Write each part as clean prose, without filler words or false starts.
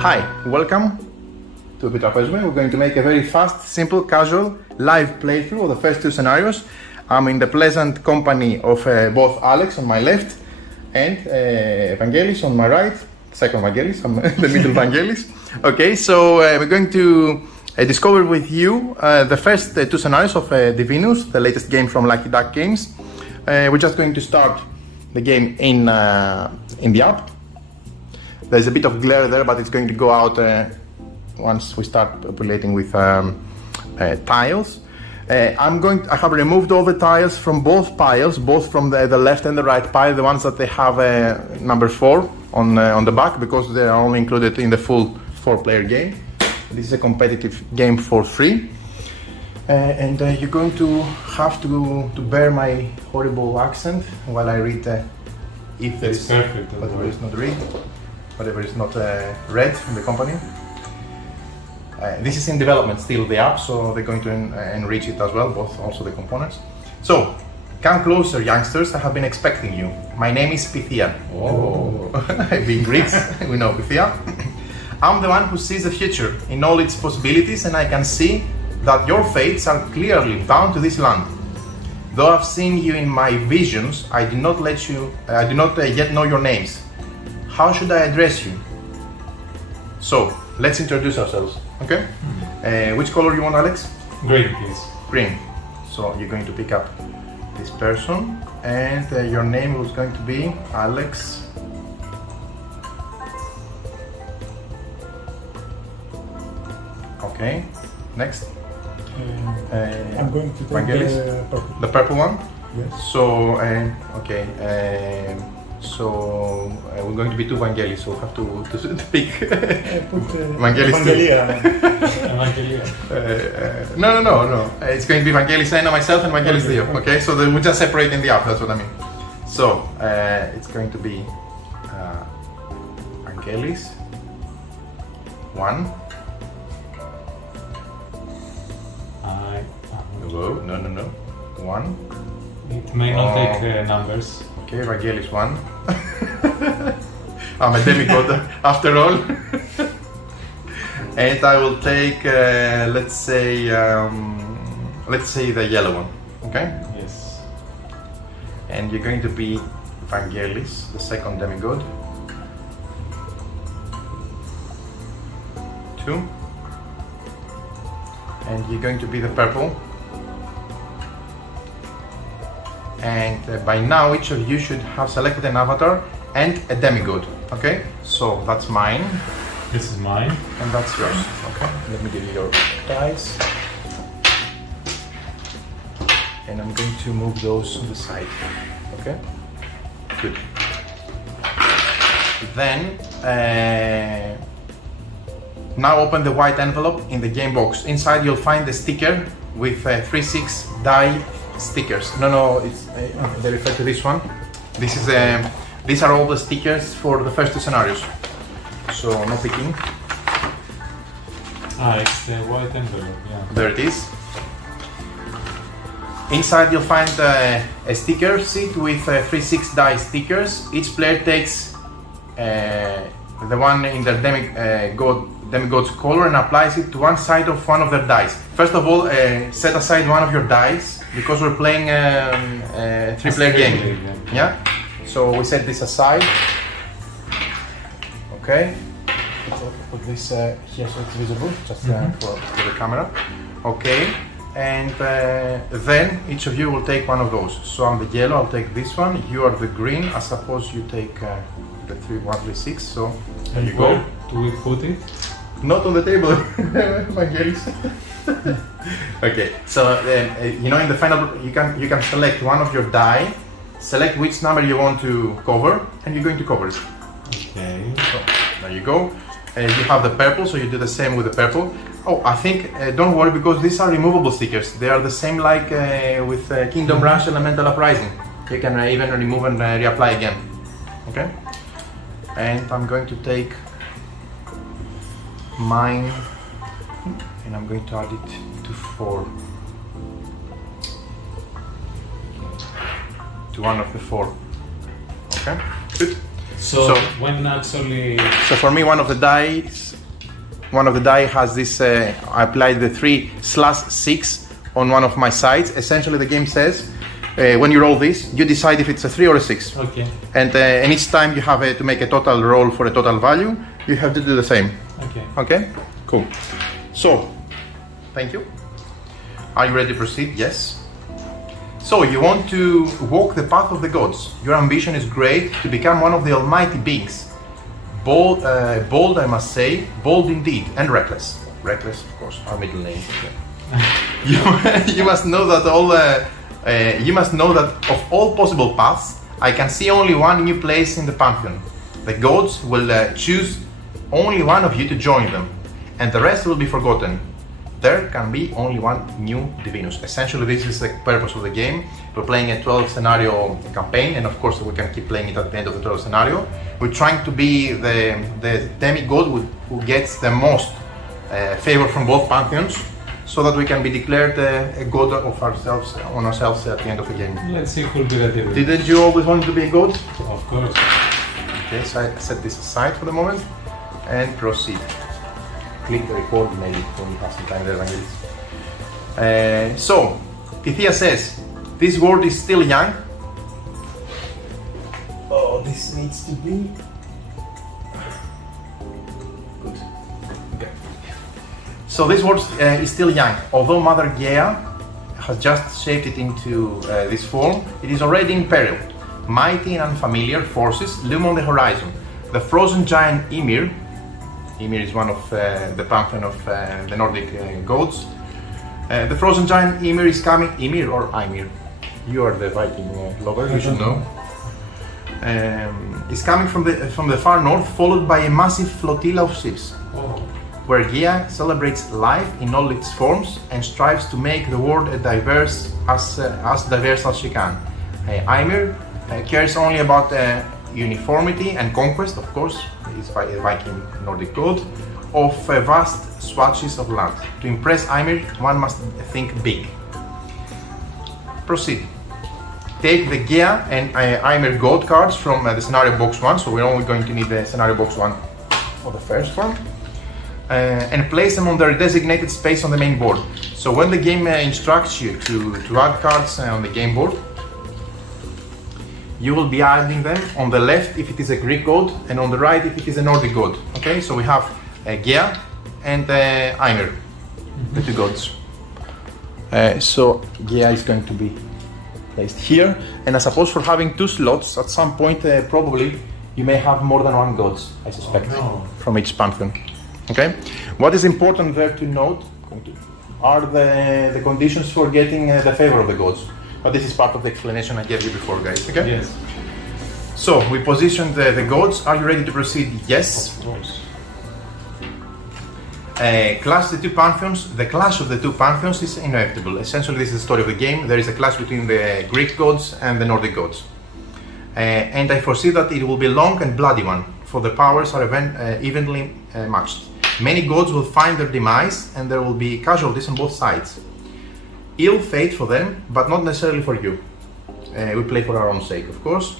Hi, welcome to Epitrapézoume. We're going to make a very fast, simple, casual, live playthrough of the first two scenarios. I'm in the pleasant company of both Alex on my left and Vangelis on my right. Second Vangelis, I'm the middle Vangelis. Okay, so we're going to discover with you the first two scenarios of Divinus, the latest game from Lucky Duck Games. We're just going to start the game in the app. There's a bit of glare there, but it's going to go out once we start populating with tiles. I have removed all the tiles from both piles, both from the left and the right pile, the ones that they have number 4 on the back, because they are only included in the full 4-player game. This is a competitive game for free. And you're going to have to bear my horrible accent while I read if there is perfect, whatever is not read, whatever is not read in the company. This is in development still, the app, so they're going to enrich it as well, both also the components. So, come closer, youngsters, I have been expecting you. My name is Pythia. Oh, being Greeks, we know Pythia. I'm the one who sees the future in all its possibilities, and I can see that your fates are clearly bound to this land. Though I've seen you in my visions, I do not yet know your names. How should I address you? So, let's introduce ourselves, okay? Which color you want, Alex? Green, please. Green. So, you're going to pick up this person, and your name was going to be Alex. Okay, next. I'm going to take Vangelis? the purple. The purple one? Yes. So, okay, so we're going to be two Vangelis, so we'll have to pick Put Vangelis Evangelia. Evangelia. No. It's going to be Vangelis and myself and Vangelis Dio, okay? So we just separate in the app, that's what I mean. So, it's going to be Vangelis 1. No. 1. It may not take numbers. Okay, Vangelis 1. I'm a demigod after all. And I will take, let's say the yellow one. Okay? Yes. And you're going to be Vangelis, the second demigod. 2. And you're going to be the purple. And by now each of you should have selected an avatar and a demigod. Okay, so that's mine. This is mine. And that's yours. Okay, let me give you your dice. And I'm going to move those on the side. Okay, good. Then now open the white envelope in the game box. Inside you'll find the sticker with 3/6 die stickers. No, it's they refer to this one. This is these are all the stickers for the first two scenarios. So no picking. It's the white envelope. Yeah. There it is. Inside you'll find a sticker sheet with 3/6 die stickers. Each player takes the one in the demigod's color and applies it to one side of one of their dice. First of all, set aside one of your dice because we're playing a 3-player game. Yeah? So we set this aside. Okay. Put this here so it's visible, just for the camera. Okay. And then each of you will take one of those. So I'm the yellow, I'll take this one. You are the green. I suppose you take the 1/3/6. So there you go. Where do we put it? Not on the table, Vangelis. Okay, so you know, in the final you can select one of your die, select which number you want to cover, and you're going to cover it. Okay. So there you go. You have the purple, so you do the same with the purple. Oh, I think don't worry, because these are removable stickers. They are the same like with Kingdom Rush Elemental Uprising. You can even remove and reapply again. Okay. And I'm going to take mine, and I'm going to add it to 4. To one of the 4. Okay, good. So when actually... So for me, one of the die has this, I applied the 3/6 on one of my sides. Essentially the game says, when you roll this, you decide if it's a 3 or a 6. Okay. And each time you have to make a total roll for a total value, you have to do the same. Okay. Okay? Cool. So, thank you. Are you ready to proceed? Yes. So, you want to walk the path of the gods. Your ambition is great, to become one of the almighty beings. Bold, I must say, bold indeed, and reckless. Reckless, of course, our middle name. You must know that of all possible paths, I can see only one new place in the pantheon. The gods will choose only one of you to join them, and the rest will be forgotten. There can be only one new Divinus. Essentially, this is the purpose of the game. We're playing a 12 scenario campaign, and of course we can keep playing it at the end of the 12 scenario. We're trying to be the demigod who gets the most favor from both pantheons, so that we can be declared a god of ourselves at the end of the game. Let's see who'll be ready. Didn't you always want to be a god? Of course. Okay, so I set this aside for the moment and proceed. Click the record maybe when you have some time there, Evangelis. So, Pythia says, this world is still young. Oh, this needs to be good. Okay. So this world is still young. Although Mother Gaia has just shaped it into this form, it is already in peril. Mighty and unfamiliar forces loom on the horizon. The frozen giant Ymir is one of the pantheon of the Nordic gods. The frozen giant Ymir is coming. Ymir or Ymir? You are the Viking lover, you should know. Is coming from the far north, followed by a massive flotilla of ships. Oh. Where Gaia celebrates life in all its forms and strives to make the world as diverse as she can. Ymir cares only about uniformity and conquest, of course. Is a Viking Nordic god, of vast swatches of land. To impress Ymir, one must think big. Proceed. Take the Gaia and Ymir god cards from the scenario box 1, so we're only going to need the scenario box 1 for the first one, and place them on their designated space on the main board. So when the game instructs you to add cards on the game board, you will be adding them on the left if it is a Greek god, and on the right if it is a Nordic god. Okay, so we have Gaia and Ymir, the two gods. So Gaia is going to be placed here, and I suppose for having two slots, at some point probably you may have more than one gods, I suspect, from each pantheon. Okay, what is important there to note are the conditions for getting the favor of the gods. But this is part of the explanation I gave you before, guys. Okay? Yes. So we positioned the gods. Are you ready to proceed? Yes. Of course. Clash the two pantheons. The clash of the two pantheons is inevitable. Essentially, this is the story of the game. There is a clash between the Greek gods and the Nordic gods. And I foresee that it will be a long and bloody one, for the powers are evenly matched. Many gods will find their demise, and there will be casualties on both sides. Ill fate for them, but not necessarily for you. We play for our own sake, of course.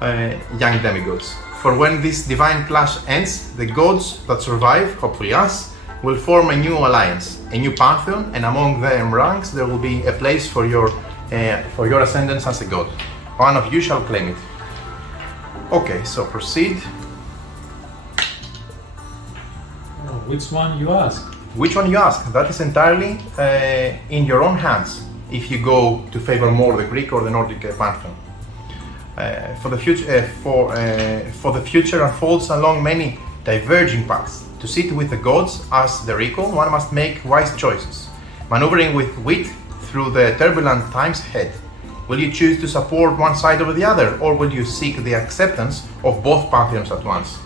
Young demigods. For when this divine clash ends, the gods that survive, hopefully us, will form a new alliance, a new pantheon, and among them ranks there will be a place for your ascendance as a god. One of you shall claim it. Okay, so proceed. Which one you ask? Which one you ask? That is entirely in your own hands, if you go to favor more the Greek or the Nordic pantheon. For the future unfolds along many diverging paths. To sit with the gods as their equal, one must make wise choices, maneuvering with wit through the turbulent times ahead. Will you choose to support one side over the other, or will you seek the acceptance of both pantheons at once?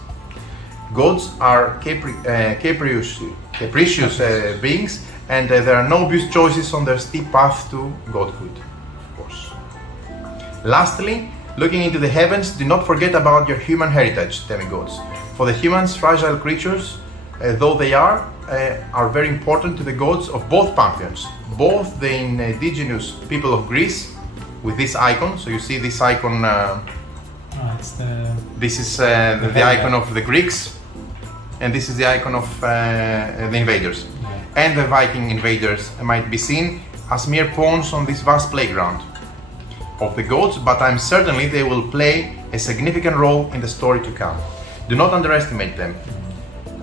Gods are capricious beings, and there are no obvious choices on their steep path to godhood, of course. Lastly, looking into the heavens, do not forget about your human heritage, demigods. For the humans, fragile creatures, though they are very important to the gods of both pantheons. Both the indigenous people of Greece, with this icon, so you see this icon It's the... This is the icon of the Greeks, and this is the icon of the invaders. Yeah. And the Viking invaders might be seen as mere pawns on this vast playground of the gods, but I'm certainly they will play a significant role in the story to come. Do not underestimate them,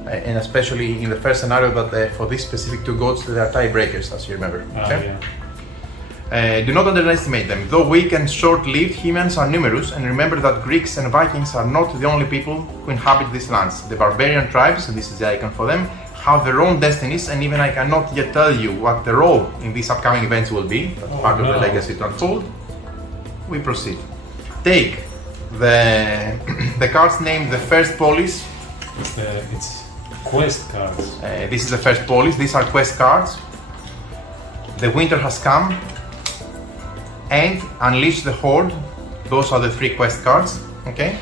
and especially in the first scenario that for these specific two gods they are tiebreakers, as you remember. Okay? Do not underestimate them. Though weak and short-lived, humans are numerous, and remember that Greeks and Vikings are not the only people who inhabit these lands. The barbarian tribes, and this is the icon for them, have their own destinies, and even I cannot yet tell you what the role in these upcoming events will be. That's part of the legacy to unfold. We proceed. Take the cards named the first polis. It's quest cards. This is the first polis. These are quest cards. The winter has come. And unleash the horde. Those are the three quest cards. Okay.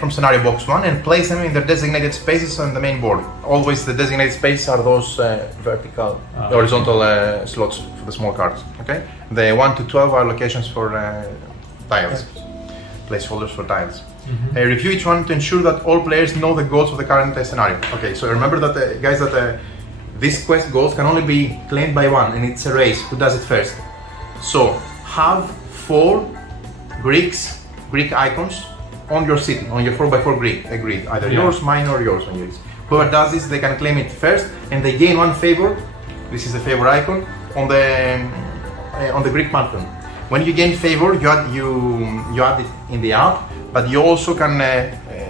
From scenario box 1, and place them in their designated spaces on the main board. Always the designated spaces are those horizontal slots for the small cards. Okay, the 1 to 12 are locations for tiles, placeholders for tiles. Review each one to ensure that all players know the goals of the current scenario. Okay, so remember that guys, that these quest goals can only be claimed by one, and it's a race. Who does it first? So have 4 Greek icons on your city, on your 4x4 grid, either yours, mine, or yours. Whoever does this, they can claim it first, and they gain 1 favor. This is the favor icon on the Greek pantheon. When you gain favor, you add it in the app, but you also can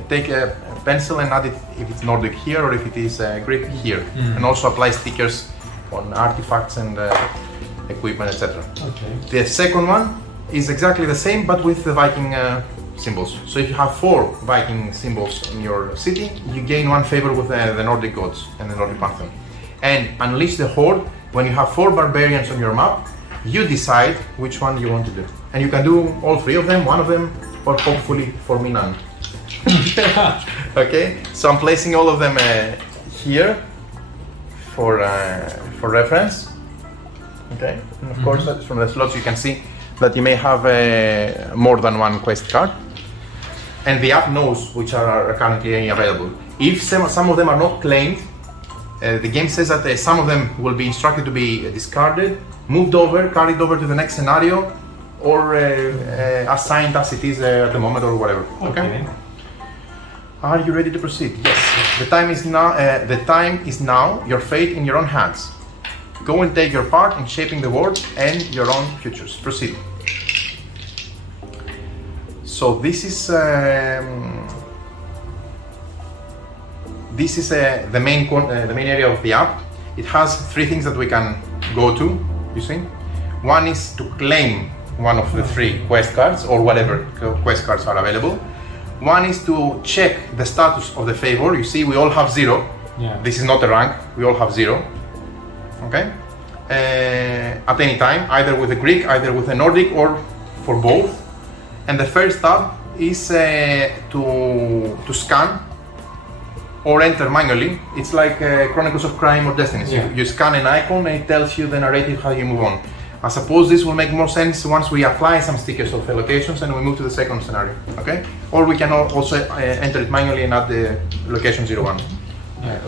take a pencil and add it if it's Nordic here or if it is Greek here, and also apply stickers on artifacts and equipment, etc. Okay. The second one is exactly the same, but with the Viking symbols. So if you have 4 Viking symbols in your city, you gain 1 favor with the Nordic gods and the Nordic pantheon. And unleash the horde. When you have 4 barbarians on your map, you decide which one you want to do, and you can do all 3 of them, 1 of them, or hopefully for me none. Okay, so I'm placing all of them here for reference. Okay, and of course from the slots you can see that you may have more than 1 quest card, and the app knows which are currently available. If some of them are not claimed, the game says that some of them will be instructed to be discarded, moved over, carried over to the next scenario, or assigned as it is at the moment, or whatever. Okay. Are you ready to proceed? Yes. The time is now. The time is now. Your fate in your own hands. Go and take your part in shaping the world and your own futures. Proceed. So this is the main area of the app. It has 3 things that we can go to. You see, one is to claim one of the 3 quest cards or whatever quest cards are available. One is to check the status of the favor. You see, we all have 0. Yeah. This is not a rank. We all have 0. Okay. At any time, either with the Greek, either with the Nordic, or for both. And the first tab is to scan or enter manually. It's like Chronicles of Crime or Destiny. So you scan an icon and it tells you the narrative how you move on. I suppose this will make more sense once we apply some stickers of the locations and we move to the second scenario. Okay? Or we can also enter it manually and add the location 01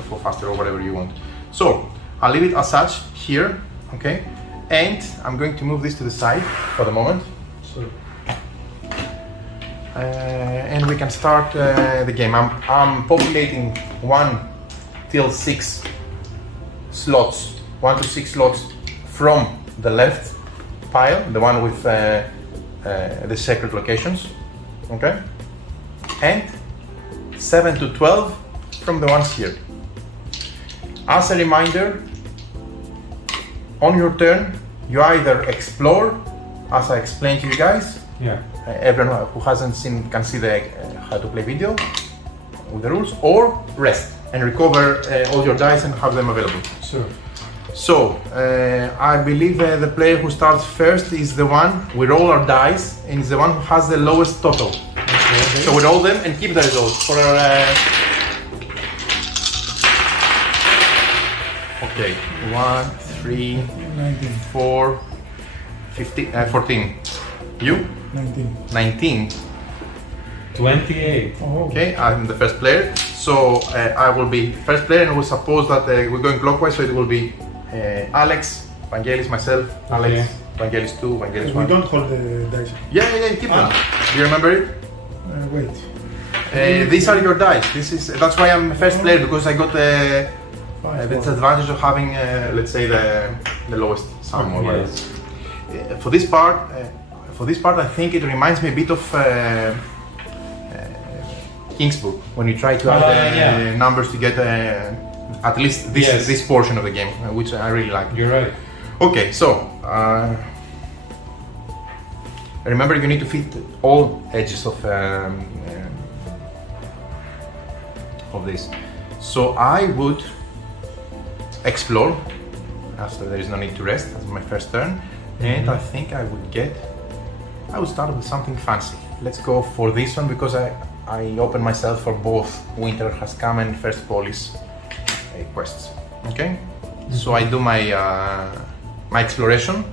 for faster or whatever you want. So I'll leave it as such here. Okay? And I'm going to move this to the side for the moment. Sure. And we can start the game. I'm populating 1 till 6 slots, 1 to 6 slots from the left pile, the one with the sacred locations, okay, and 7 to 12 from the ones here. As a reminder, on your turn, you either explore, as I explained to you guys. Yeah. Everyone who hasn't seen can see the how to play video with the rules, or rest and recover all your dice and have them available. Sure. So I believe the player who starts first is the one, we roll our dice, and is the one who has the lowest total. Okay. So we roll them and keep the results for our. Okay, 1, 3, 19. 4, 15, 14. You? 19. 19. 28. Oh. Okay, I'm the first player, so I will be first player, and we'll suppose that we're going clockwise, so it will be Alex, Vangelis, myself, Alex, Vangelis 2, Vangelis 1. We don't hold the dice. Yeah, keep them. Do you remember it? Wait. These are your dice. That's why I'm first player, because I got the disadvantage of having, let's say, the lowest sum. Yes. For this part, I think it reminds me a bit of King's Book, when you try to add numbers to get at least this portion of the game, which I really like. You're right. Okay, so remember, you need to fit all edges of this. So I would explore, after there is no need to rest. That's my first turn, and I think I would start with something fancy. Let's go for this one, because I open myself for both Winter Has Come and First Police quests. Okay, so I do my my exploration.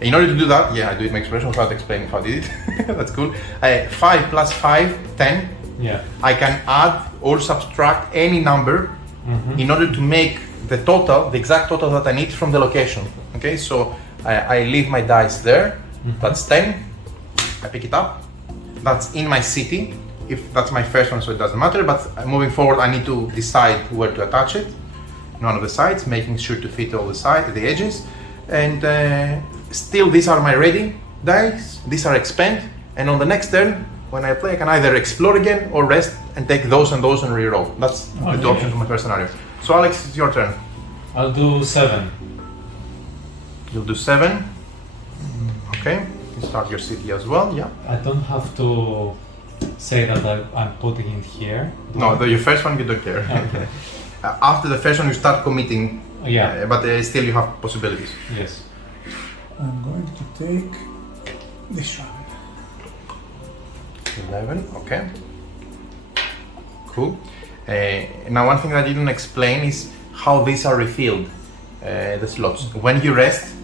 In order to do that, I do my exploration without explaining how I did it. That's cool. 5 plus 5, 10. Yeah. I can add or subtract any number in order to make the exact total that I need from the location. Okay, so I leave my dice there. That's 10. I pick it up. That's in my city. If that's my first one, so it doesn't matter. But moving forward, I need to decide where to attach it. One of the sides, making sure to fit all the edges. And still, these are my ready dice. These are expend. And on the next turn, when I play, I can either explore again or rest and take those and re-roll. That's the two options for my first scenario. So Alex, it's your turn. I'll do 7. You'll do 7. Okay. You start your city as well. Yeah. I don't have to say that I'm putting it here. No, your first one you don't care. Okay. After the first one, you start committing. Yeah. But still, you have possibilities. Yes. I'm going to take this one. 11. Okay. Cool. Now, one thing that I didn't explain is how these are refilled, the slots. When you rest,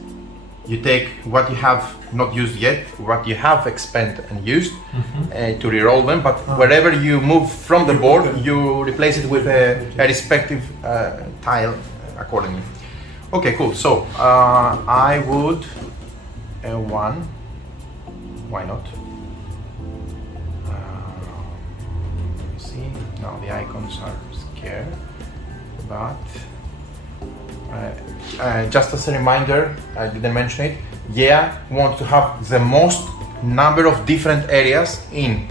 you take what you have not used yet, what you have expended and used, to reroll them, but wherever you move from the board, you replace it with a respective tile accordingly. Okay, cool. So I would 1. Why not? See, now the icons are scared, but just as a reminder, I didn't mention it. Want to have the most number of different areas in.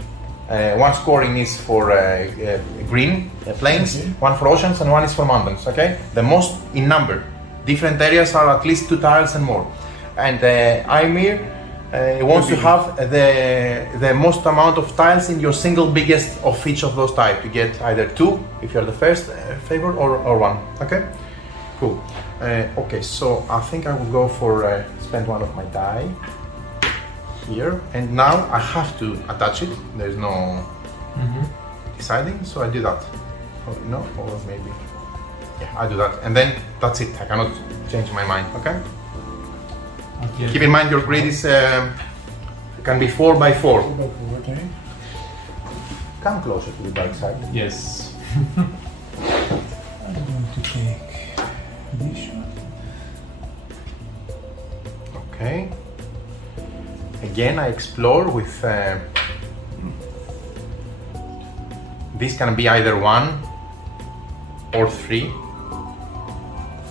One scoring is for green plains, one for oceans, and one is for mountains. Okay, the most in number. Different areas are at least 2 tiles and more. And Aymir wants to have the most amount of tiles in your single biggest of each of those types. You get either 2 if you're the first favor, or 1. Okay, cool. Okay, so I think I will go for spend one of my die here, and now I have to attach it. There's no deciding, so I do that. Oh, no, or maybe I do that, and then that's it. I cannot change my mind. Okay. Keep in mind your grid is can be 4 by 4. 4 by 4, okay. Come closer to the dark side. Yes. I'm going to take this one. Okay. Again, I explore with. This can be either 1 or 3,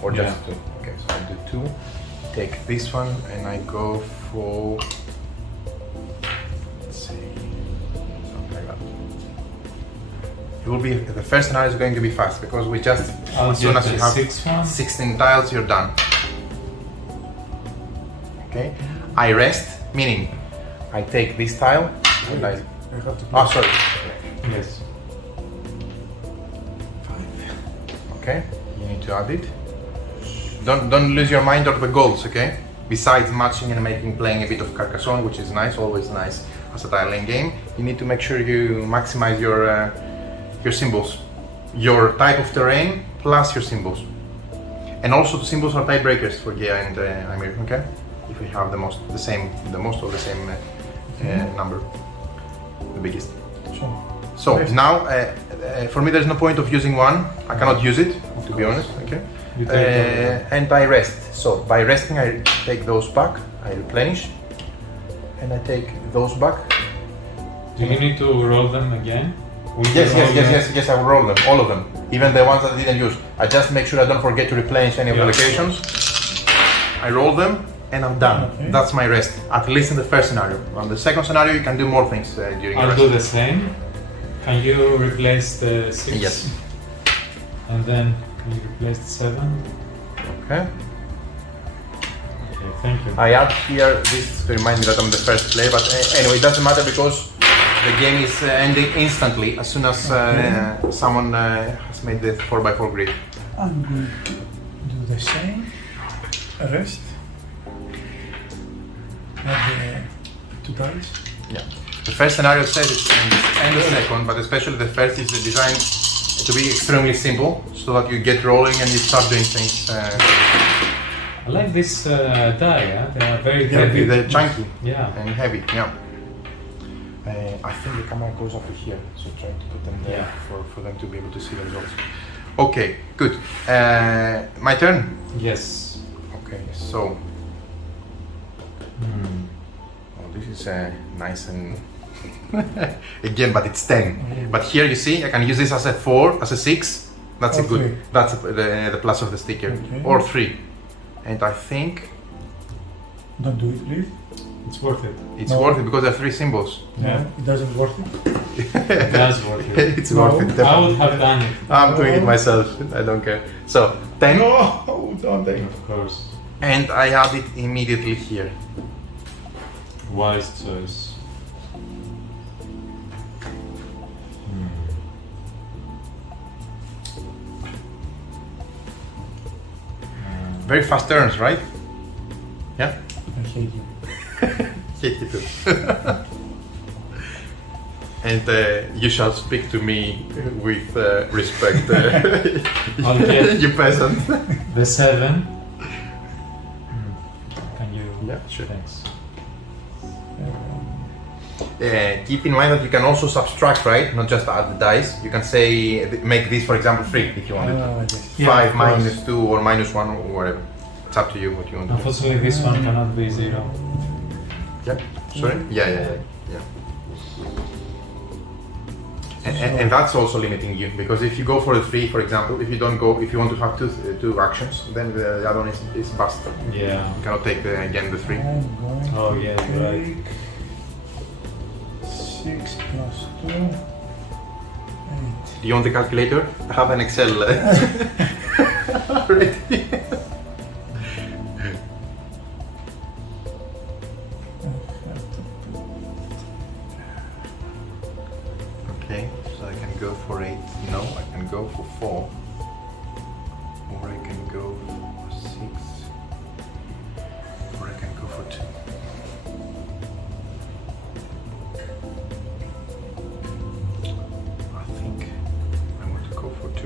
or just 2. Okay, so I do 2. Take this one, and I go for. Let's see, something like that. It will be the first scenario is going to be fast, because we just as soon as you have 16 tiles, you're done. Okay, I rest, meaning I take this tile and I have to. Oh, sorry. Yes. 5. Okay, you need to add it. Don't lose your mind on the goals, okay? Besides matching and playing a bit of Carcassonne, which is nice, always nice as a tile-laying game, you need to make sure you maximize your symbols, your type of terrain plus your symbols, and also the symbols are tiebreakers for Gea and Aymir, okay? If we have the most of the same number, the biggest. Sure. So now, for me, there's no point of using one. I cannot use it, to be honest. Okay. And I rest. So by resting, I take those back. I replenish, and I take those back. Do you need to roll them again? Yes. I will roll them, all of them, even the ones that I didn't use. I just make sure I don't forget to replenish any of the locations. I roll them, and I'm done. Okay. That's my rest, at least in the first scenario. On the second scenario, you can do more things during your rest. I'll do the same. Can you replace the 6? Yes. And then can you replace the 7? Okay. Okay, thank you. I add here this to remind me that I'm the first player, but anyway, it doesn't matter because the game is ending instantly as soon as someone has made the 4x4 grid. I'm going to do the same. Rest. Add the 2 dice. Yeah. The first scenario says it's and the second, but especially the first is designed to be extremely simple, so that you get rolling and you start doing things. I like this die, yeah? They are very heavy. They're chunky and heavy, yeah. I think the camera goes up to here, so try to put them there for them to be able to see the results. Okay, good. My turn? Yes. Okay, so... Oh, this is nice and... Again, but it's 10. But here you see, I can use this as a 4, as a 6. That's a good. That's the plus of the sticker. Or 3. And I think... Don't do it, please. It's worth it. It's worth it because there are 3 symbols. Yeah, it doesn't worth it. It does worth it. It's worth it, definitely. I would have done it. I'm doing it myself. I don't care. So, 10. No, don't take it. Of course. And I add it immediately here. Wise choice. Very fast turns, right? Yeah? I hate you. Hate you too. And you shall speak to me with respect. Okay. You peasant. The 7. Can you? Yeah, sure. Thanks. Keep in mind that you can also subtract, right? Not just add the dice. You can say, make this, for example, 3 if you wanted to. 5 minus 2 or minus 1 or whatever. It's up to you what you want to do. Unfortunately, this one cannot be 0. Yep. Sorry? Yeah. And that's also limiting you, because if you go for a 3, for example, if you don't go, if you want to have two actions, then the other one is busted. Yeah. You cannot take again the 3. Oh yeah, right. 6 plus 2. 8. Do you want the calculator? I have an Excel ready. Okay, so I can go for 8. No, I can go for 4. Or I can go for 6. Or I can go for 2. I think I want to go for 2.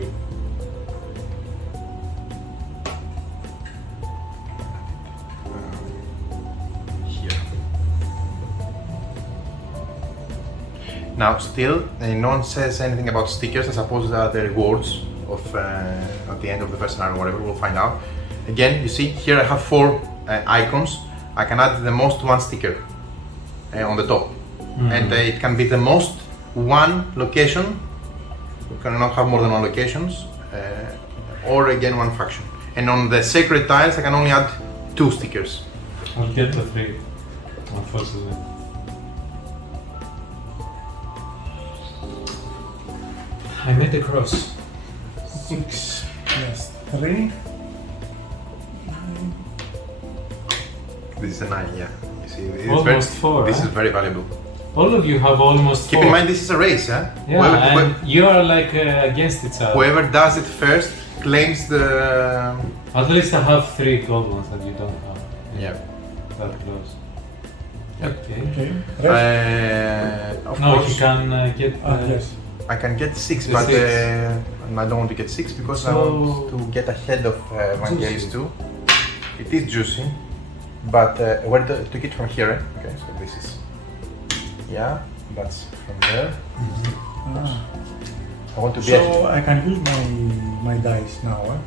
Here. Now, still, no one says anything about stickers. I suppose that are the rewards of at the end of the first scenario, whatever. We'll find out. Again, you see here I have 4 icons. I can add the most 1 sticker on the top, and it can be the most 1 location. You cannot have more than 1 locations, or again 1 faction. And on the sacred tiles, I can only add 2 stickers. I'll get the 3, unfortunately. I made a cross. 6 plus 3. 9. This is a 9, yeah. You see, it's Almost 4. This is very valuable. All of you have almost 4. Keep in mind, this is a race, yeah? Yeah, and you are like against each other. Whoever does it first claims the... At least I have 3 gold ones that you don't have. Yeah. That close. Yep. Okay. Of No, course, you can get... Yes. I can get 6, The but 6. I don't want to get 6 because I want to get ahead of Vangelis too. It is juicy, but where to get from here? Okay, so this is... Yeah, that's from there. I want to be So I can use my dice now, eh?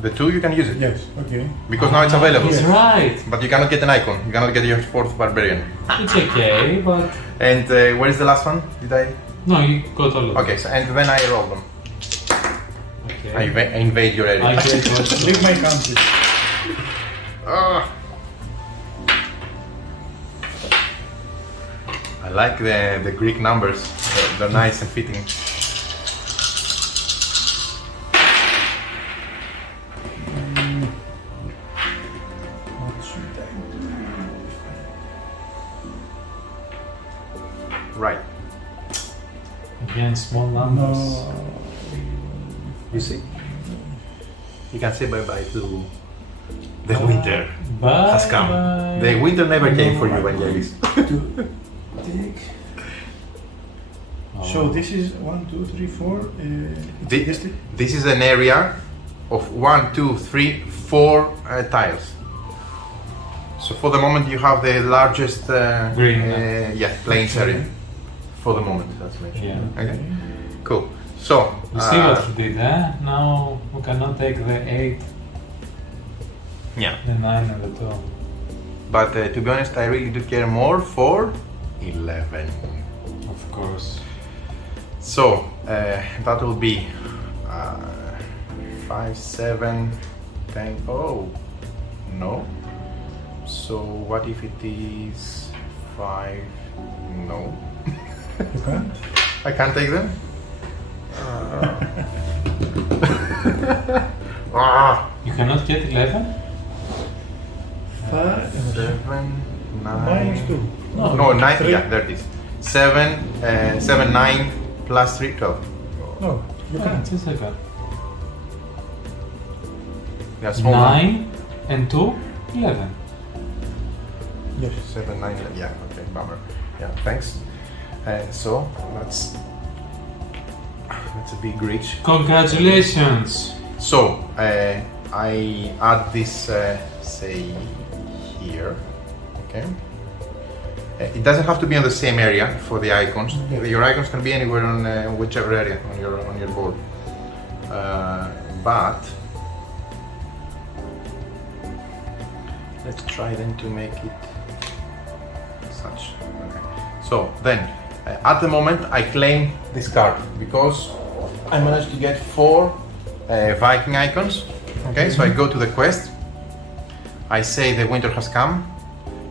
The 2 you can use it. Yes, okay. Because now it's available. That's right. But you cannot get an icon. You cannot get your 4th barbarian. It's okay, but... And where is the last one? Did I? No, you got all of them. Okay, so, and then I roll them. Okay. I invade your area. I get what... Leave my country. I like the Greek numbers. They're nice and fitting. What should I do? Right. Again, small numbers. No. You see? You can say bye-bye to the winter. Bye. Has come. Bye. The winter never came for you, Vangelis. To take. Oh. So this is 1, 2, 3, 4. This is an area of 1, 2, 3, 4 tiles. So for the moment you have the largest Green. plains area. For the moment, that's me. Yeah. Okay. Cool. So You see what he did, eh? Now we cannot take the 8, yeah. the 9 and the 2. But to be honest, I really do care more for 11. Of course. So that will be 5, 7, 10. Oh no. So what if it is 5? No. You can't? I can't take them. You cannot get 11? 5, 7, 9. minus 2. No, 9. 3. Yeah, there it is. 7, 7, 9 plus 3, 12. No, you Ah, can't. just like that. Yeah, small 9 and 2, 11. Yes. 7, 9. Yeah. Okay. Bummer. Yeah. Thanks. So that's a big reach. Congratulations! So I add this, say here. Okay. It doesn't have to be on the same area for the icons. Your icons can be anywhere on whichever area on your board. But let's try then to make it such. Okay. So then, at the moment, I claim this card because I managed to get 4 Viking icons. Okay, so I go to the quest. I say the winter has come.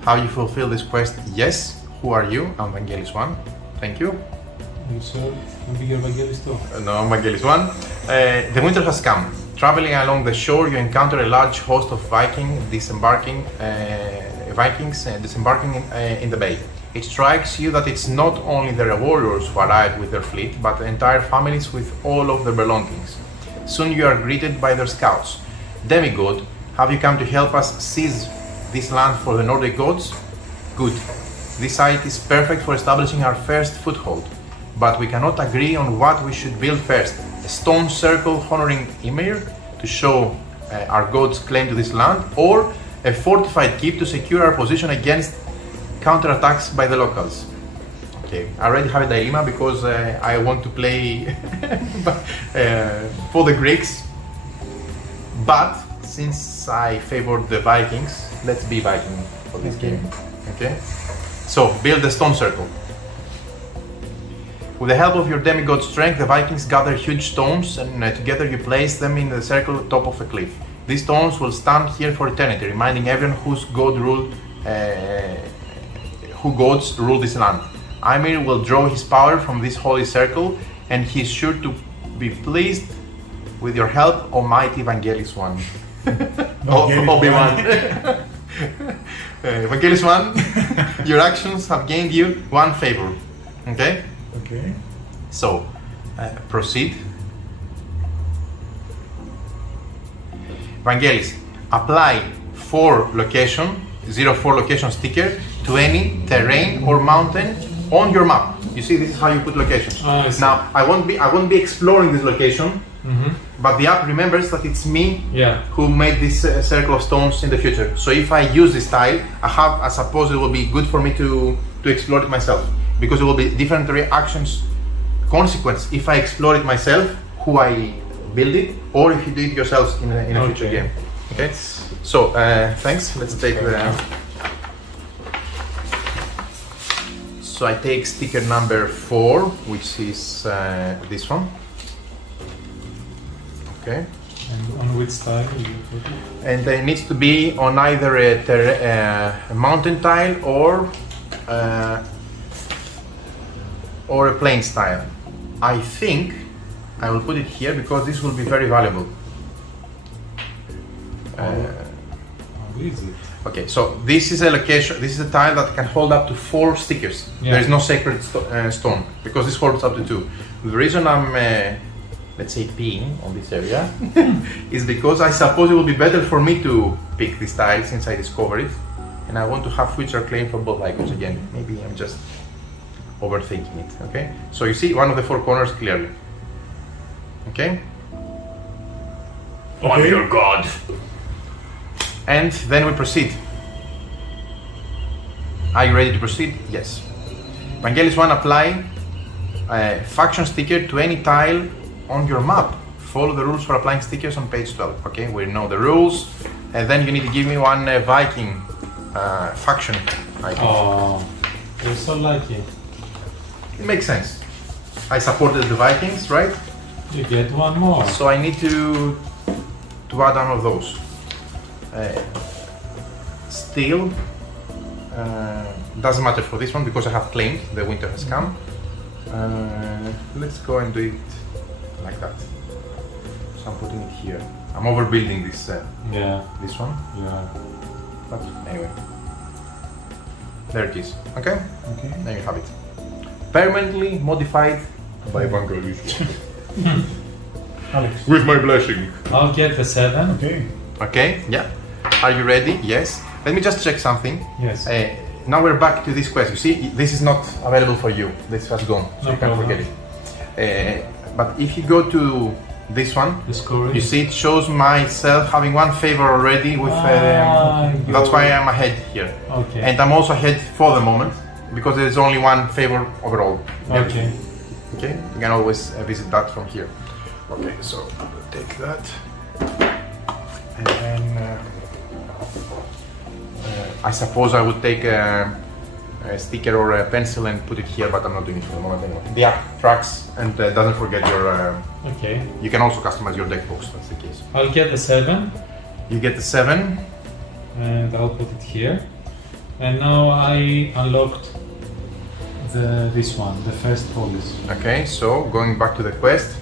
How you fulfill this quest? Yes. Who are you? I'm Vangelis 1. Thank you. You sure? Maybe you're Vangelis too. No, I'm Vangelis 1. The winter has come. Traveling along the shore, you encounter a large host of Vikings disembarking in the bay. It strikes you that it's not only the warriors who arrive with their fleet, but entire families with all of their belongings. Soon you are greeted by their scouts. Demigod, have you come to help us seize this land for the Nordic gods? Good. This site is perfect for establishing our first foothold, but we cannot agree on what we should build first. A stone circle honoring Ymir to show our gods' claim to this land, or a fortified keep to secure our position against counterattacks by the locals. Okay, I already have a dilemma because I want to play for the Greeks, but since I favored the Vikings, let's be Viking for this game. Okay, so build a stone circle. With the help of your demigod strength, the Vikings gather huge stones and together you place them in the circle top of a cliff. These stones will stand here for eternity, reminding everyone who gods rule this land. Ymir will draw his power from this holy circle, and he is sure to be pleased with your help, Almighty Vangelis 1. Obi-Wan. Vangelis 1, your actions have gained you 1 favor. Okay? Okay. So, proceed. Vangelis, apply 4 location, 04 location sticker to any terrain or mountain on your map. You see, this is how you put locations. Oh, I see. Now, I won't be exploring this location, but the app remembers that it's me who made this circle of stones in the future. So if I use this tile, I suppose it will be good for me to explore it myself, because it will be different reactions consequence if I explore it myself, who I build it, or if you do it yourselves in a future game. Okay. So thanks. Let's take the. So I take sticker number 4, which is this one. Okay. And on which tile do you put it? And it needs to be on either a mountain tile or a plain tile. I think I will put it here because this will be very valuable. How is it? Okay, so this is a location. This is a tile that can hold up to 4 stickers. Yeah. There is no sacred stone because this holds up to 2. The reason I'm let's say peeing on this area is because I suppose it will be better for me to pick this tile since I discovered it, and I want to have future claim for both icons again. Maybe I'm just overthinking it. Okay, so you see one of the 4 corners clearly. Okay. On your god. And then we proceed. Are you ready to proceed? Yes. Vangelis 1, apply a faction sticker to any tile on your map. Follow the rules for applying stickers on page 12. Okay, we know the rules. And then you need to give me one Viking faction icon. Oh, you're so lucky. It makes sense. I supported the Vikings, right? You get one more. So I need to add one of those. Still, doesn't matter for this one because I have claimed the winter has come. Let's go and do it like that. So I'm putting it here. I'm overbuilding this. This one. Yeah. But anyway, there it is. Okay. Okay. There you have it. Permanently modified by Vangelis. Alex. With my blessing. I'll get the 7. Okay. Okay. Yeah. Are you ready? Yes. Let me just check something. Yes. Now we're back to this quest. You see, this is not available for you. This has gone, so No you can't problem. forget it. But if you go to this one, The score you is. see it shows myself having 1 favor already with. That's why I'm ahead here, Okay. and I'm also ahead for the moment because there is only 1 favor overall. Okay. Okay. You can always visit that from here. Okay, so I'll take that, and then. I suppose I would take a sticker or a pencil and put it here, but I'm not doing it for the moment anyway. Yeah, tracks, and doesn't forget your. Okay. You can also customize your deck box. That's the case. I'll get the 7 You get the 7. and I'll put it here. And now I unlocked this one, the first police. Okay, so going back to the quest,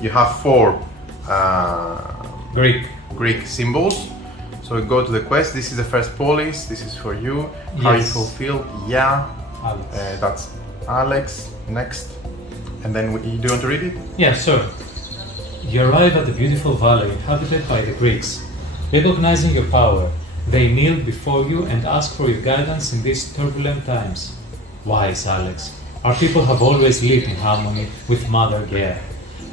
you have 4 Greek symbols. So we go to the quest. This is the first police. This is for you. How you Yes. fulfill? Yeah. Alex. That's Alex. Next, and then do you want to read it? Yeah, sure. You arrive at a beautiful valley inhabited by the Greeks. Recognizing your power, they kneel before you and ask for your guidance in these turbulent times. Wise Alex, our people have always lived in harmony with Mother Gaia.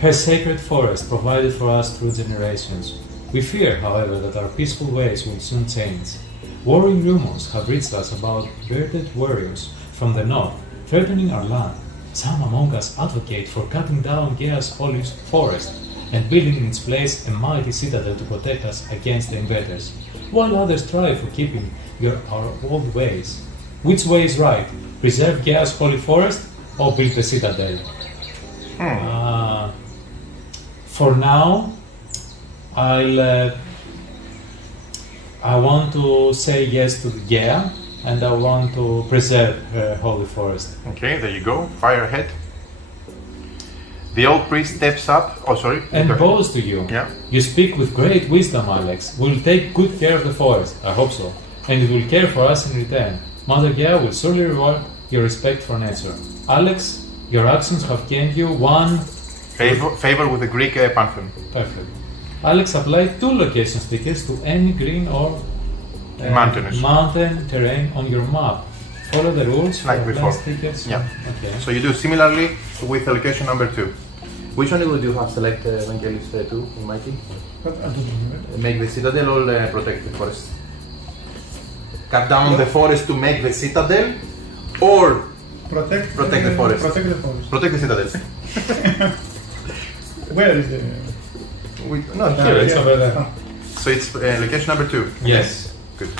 Her sacred forest provided for us through generations. We fear, however, that our peaceful ways will soon change. Worrying rumors have reached us about bearded warriors from the north threatening our land. Some among us advocate for cutting down Gaia's holy forest and building in its place a mighty citadel to protect us against the invaders, while others strive for keeping our old ways. Which way is right? Preserve Gaia's holy forest or build the citadel? For now, I want to say yes to Gaia, and I want to preserve her holy forest. Okay, there you go. Fire ahead. The old priest steps up. Oh, sorry. And Go ahead. bows to you. Yeah. You speak with great wisdom, Alex. We'll take good care of the forest. I hope so. And it will care for us in return. Mother Gaia will surely reward your respect for nature. Alex, your actions have gained you 1 Favor with the Greek pantheon. Perfect. Alex, apply 2 location stickers to any green or mountain terrain on your map. Follow the rules Like for before. applying stickers. Yeah. Okay. So you do similarly with location number 2. Which one would you have select Vangelis 2 in my team? But I don't remember. Make the citadel or protect the forest? Cut down the forest to make the citadel, or Protect the forest. Protect the forest. Protect the citadel. Where is the... No, Here, here. it's over there. So it's location number 2. Yes. Good.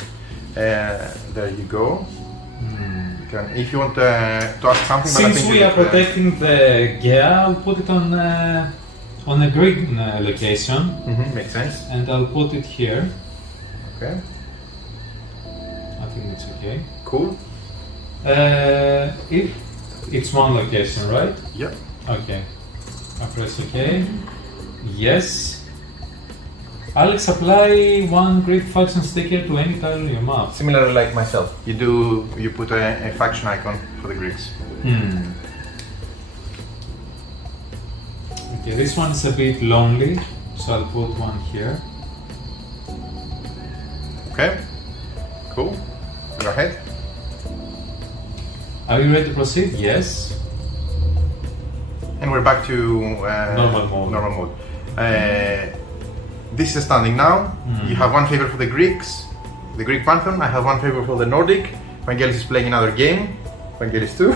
There you go. If you want to ask something, Since we are protecting the Gea, I'll put it on a green location. Makes sense. And I'll put it here. Okay. I think it's okay. Cool. It's one location, right? Yep. Okay. I press OK. Yes. Alex, apply one Greek faction sticker to any tile on your map. Similarly like myself. You put a faction icon for the Greeks. Okay, this one is a bit lonely, so I'll put one here. Okay. Cool. Go ahead. Are you ready to proceed? Yes. And we're back to normal mode. This is standing now. You have one favor for the Greeks, the Greek Pantheon. I have one favor for the Nordic. Vangelis is playing another game. Vangelis too.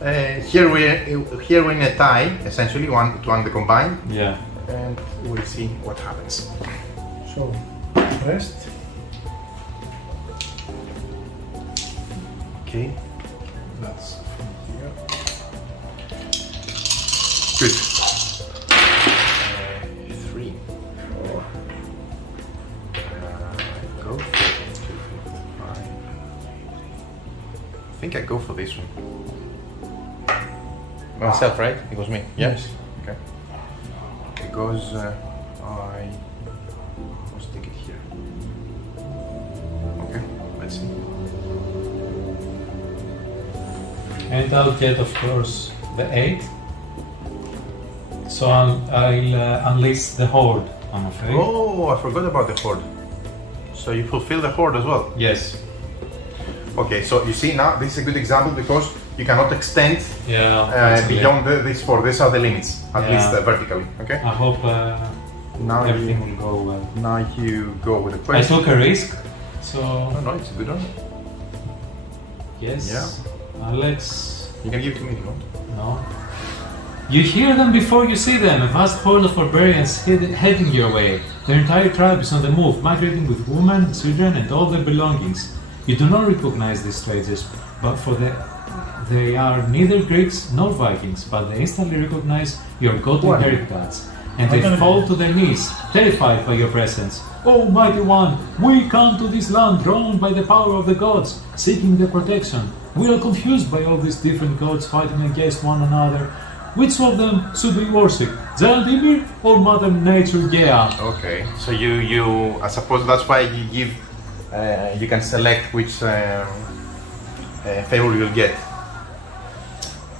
And here we're in a tie, essentially, 1-1 the combined. Yeah. And we'll see what happens. So, rest. Okay. That's from here. Good. 3, 4. Go for 5. I think I go for this one. Myself, right? It was me. Yes. Okay. Because I will stick it here. Okay. Let's see. And I'll get, of course, the 8. So I'll unleash the Horde, I'm afraid. Oh, I forgot about the Horde. So you fulfill the Horde as well? Yes. Okay, so you see now, this is a good example because you cannot extend beyond these 4. These are the limits, at least vertically. Okay. I hope now everything will go well. Now you go with the I question. took a risk, so... No, it's a good one. Yes. Yeah. Alex... You can give it to me if you want. No. You hear them before you see them, a vast horde of barbarians heading your way. Their entire tribe is on the move, migrating with women, children and all their belongings. You do not recognize these strangers, but they are neither Greeks nor Vikings, but they instantly recognize your godly heritage. And they fall to their knees, terrified by your presence. Oh, mighty one, we come to this land drawn by the power of the gods, seeking their protection. We are confused by all these different gods fighting against one another. Which of them should we worship? Giant Ymir or Mother Nature Gea? Okay, so I suppose that's why you give, you can select which favor you'll get.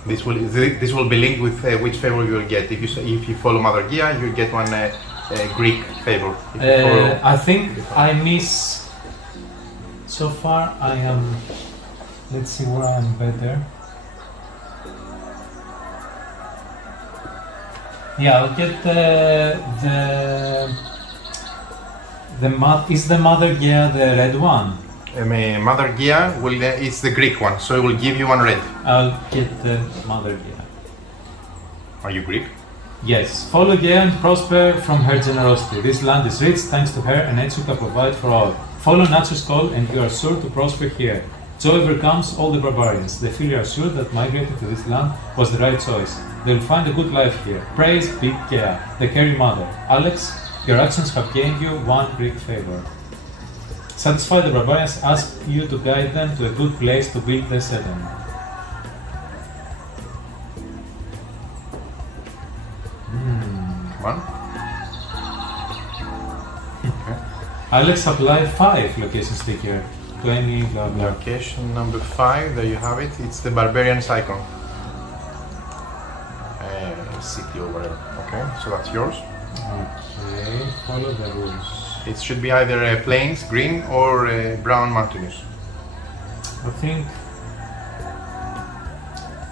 This will be linked with which favor you will get. If you follow Mother Gea, you get one Greek favor. I think I miss. So far, I am. Let's see where I am better. Yeah, I'll get is the Mother Gea the red one? Mother Gea is the Greek one, so it will give you one red. I'll get the Mother Gea. Are you Greek? Yes. Follow Gea and prosper from her generosity. This land is rich thanks to her, and Etsuka provide for all. Follow nature's call, and you are sure to prosper here. Joy overcomes all the barbarians. They feel assured that migrating to this land was the right choice. They will find a good life here. Praise be Gea, the Carry Mother. Alex, your actions have gained you one Greek favor. Satisfied, the barbarians ask you to guide them to a good place to build their settlement. Come on. Okay. Alex applied 5 location sticker to any blah blah. Location number 5, there you have it. It's the barbarian's icon. City or whatever. Okay, so that's yours. Okay, follow the rules. It should be either plains, green, or brown mountainous. I think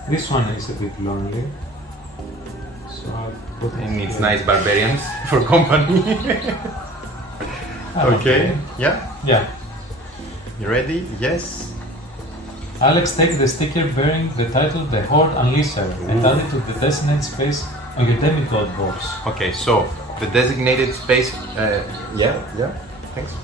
this one is a bit lonely. So I'll put it And it's here. nice barbarians for company. Okay, yeah? Yeah. You ready? Yes. Alex, take the sticker bearing the title The Horde Unleasher and add it to the designated space on your demigod box. Okay, so the designated space, thanks.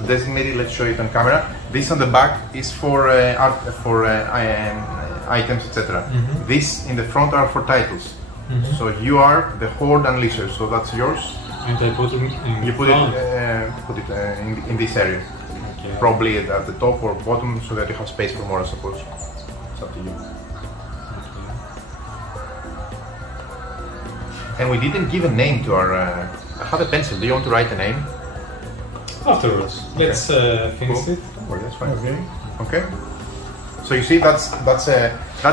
The designated, let's show it on camera. This on the back is for items, etc. This in the front are for titles. So you are the Horde Unleasher, so that's yours. And I put it in You put it in this area. Okay. Probably at the top or bottom, so that you have space for more, I suppose. It's up to you. Okay. And we didn't give a name to our. I have a pencil. Do you want to write a name? Afterwards, let's finish it. Well, that's fine. Okay. Okay. So you see, that's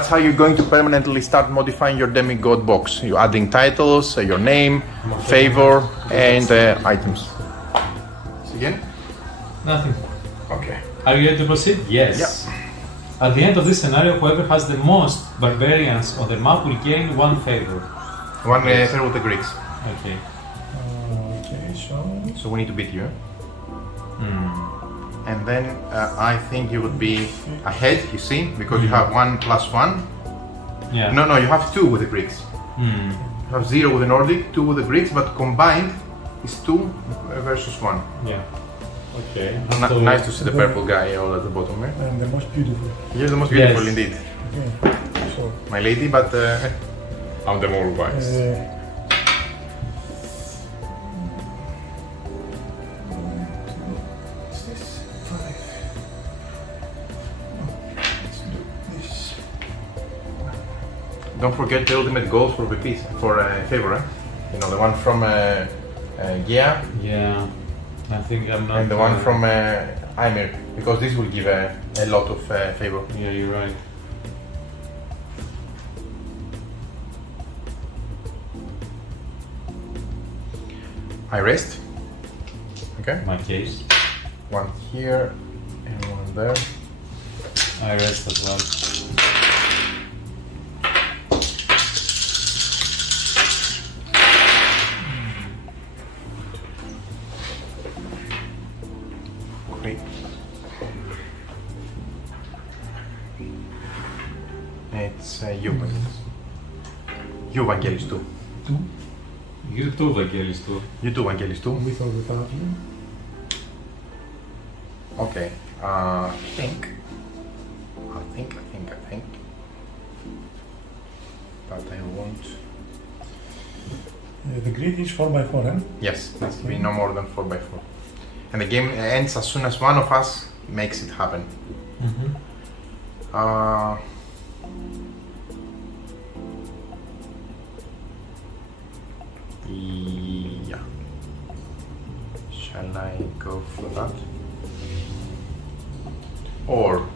how you're going to permanently start modifying your demigod box. You're adding titles, your name, favor, and items. Again? Nothing. Okay. Are you ready to proceed? Yes. Yeah. At the end of this scenario, whoever has the most barbarians on the map will gain one favor. One favor with the Greeks. Okay. Okay, So we need to beat you. Hmm. And then I think you would be ahead, you see, because you have 1 + 1. Yeah. No, you have 2 with the Greeks. Hmm. You have 0 with the Nordic, 2 with the Greeks, but combined is 2 versus 1. Yeah. Okay. Nice to see the purple guy all at the bottom here. And the most beautiful. You're the most beautiful Yes. indeed. Okay. So, My lady, but I'm the more wise. what's this? 5. Let's do this. Don't forget the ultimate goals for VPs, for favor, eh? You know, the one from Gia Yeah. I think I'm not. and the one from Aimir, because this will give a lot of favor. Yeah, you're right. I rest. Okay. My case. 1 here and 1 there. I rest as well. Great. It's you, Vangelis. You, Vangelis, too. 2. You too, Vangelis, too. You too, Vangelis, too. Without the traveling. Okay. I think that I want. The grid is 4x4, eh? Yes, let's be no more than 4x4. And the game ends as soon as one of us makes it happen. Mm-hmm. Yeah. Shall I go for that? Or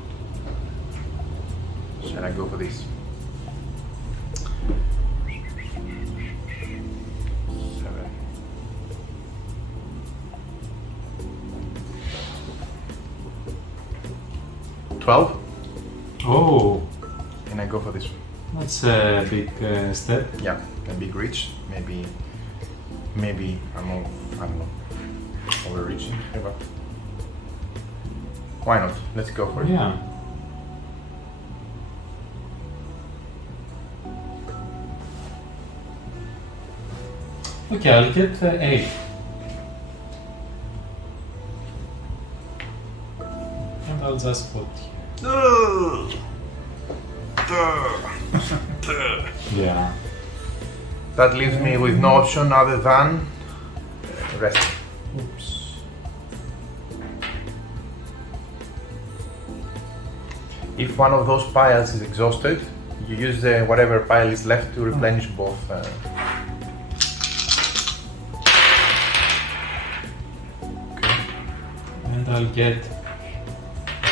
shall I go for this? 7. $12, Oh, and I go for this one. that's a big step. Yeah, a big reach. Maybe I'm all, I don't know, overreaching here, but why not? Let's go for it. Yeah. Okay, I'll get 8. And I'll just put yeah. That leaves me with no option other than rest. Oops. If one of those piles is exhausted, you use whatever pile is left to replenish both. And I'll get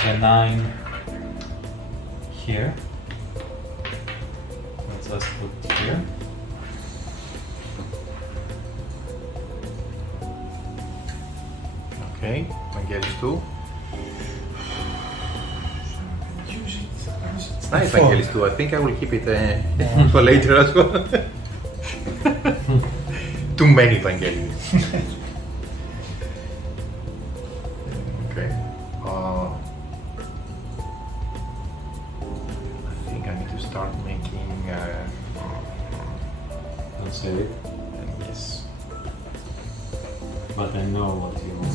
the 9 here. Let's just put here. Okay, Vangelis too. Use it. It's nice, Vangelis too. I think I will keep it for later as well. Too many Vangelis. Okay. don't say it. And yes. But I know what you want.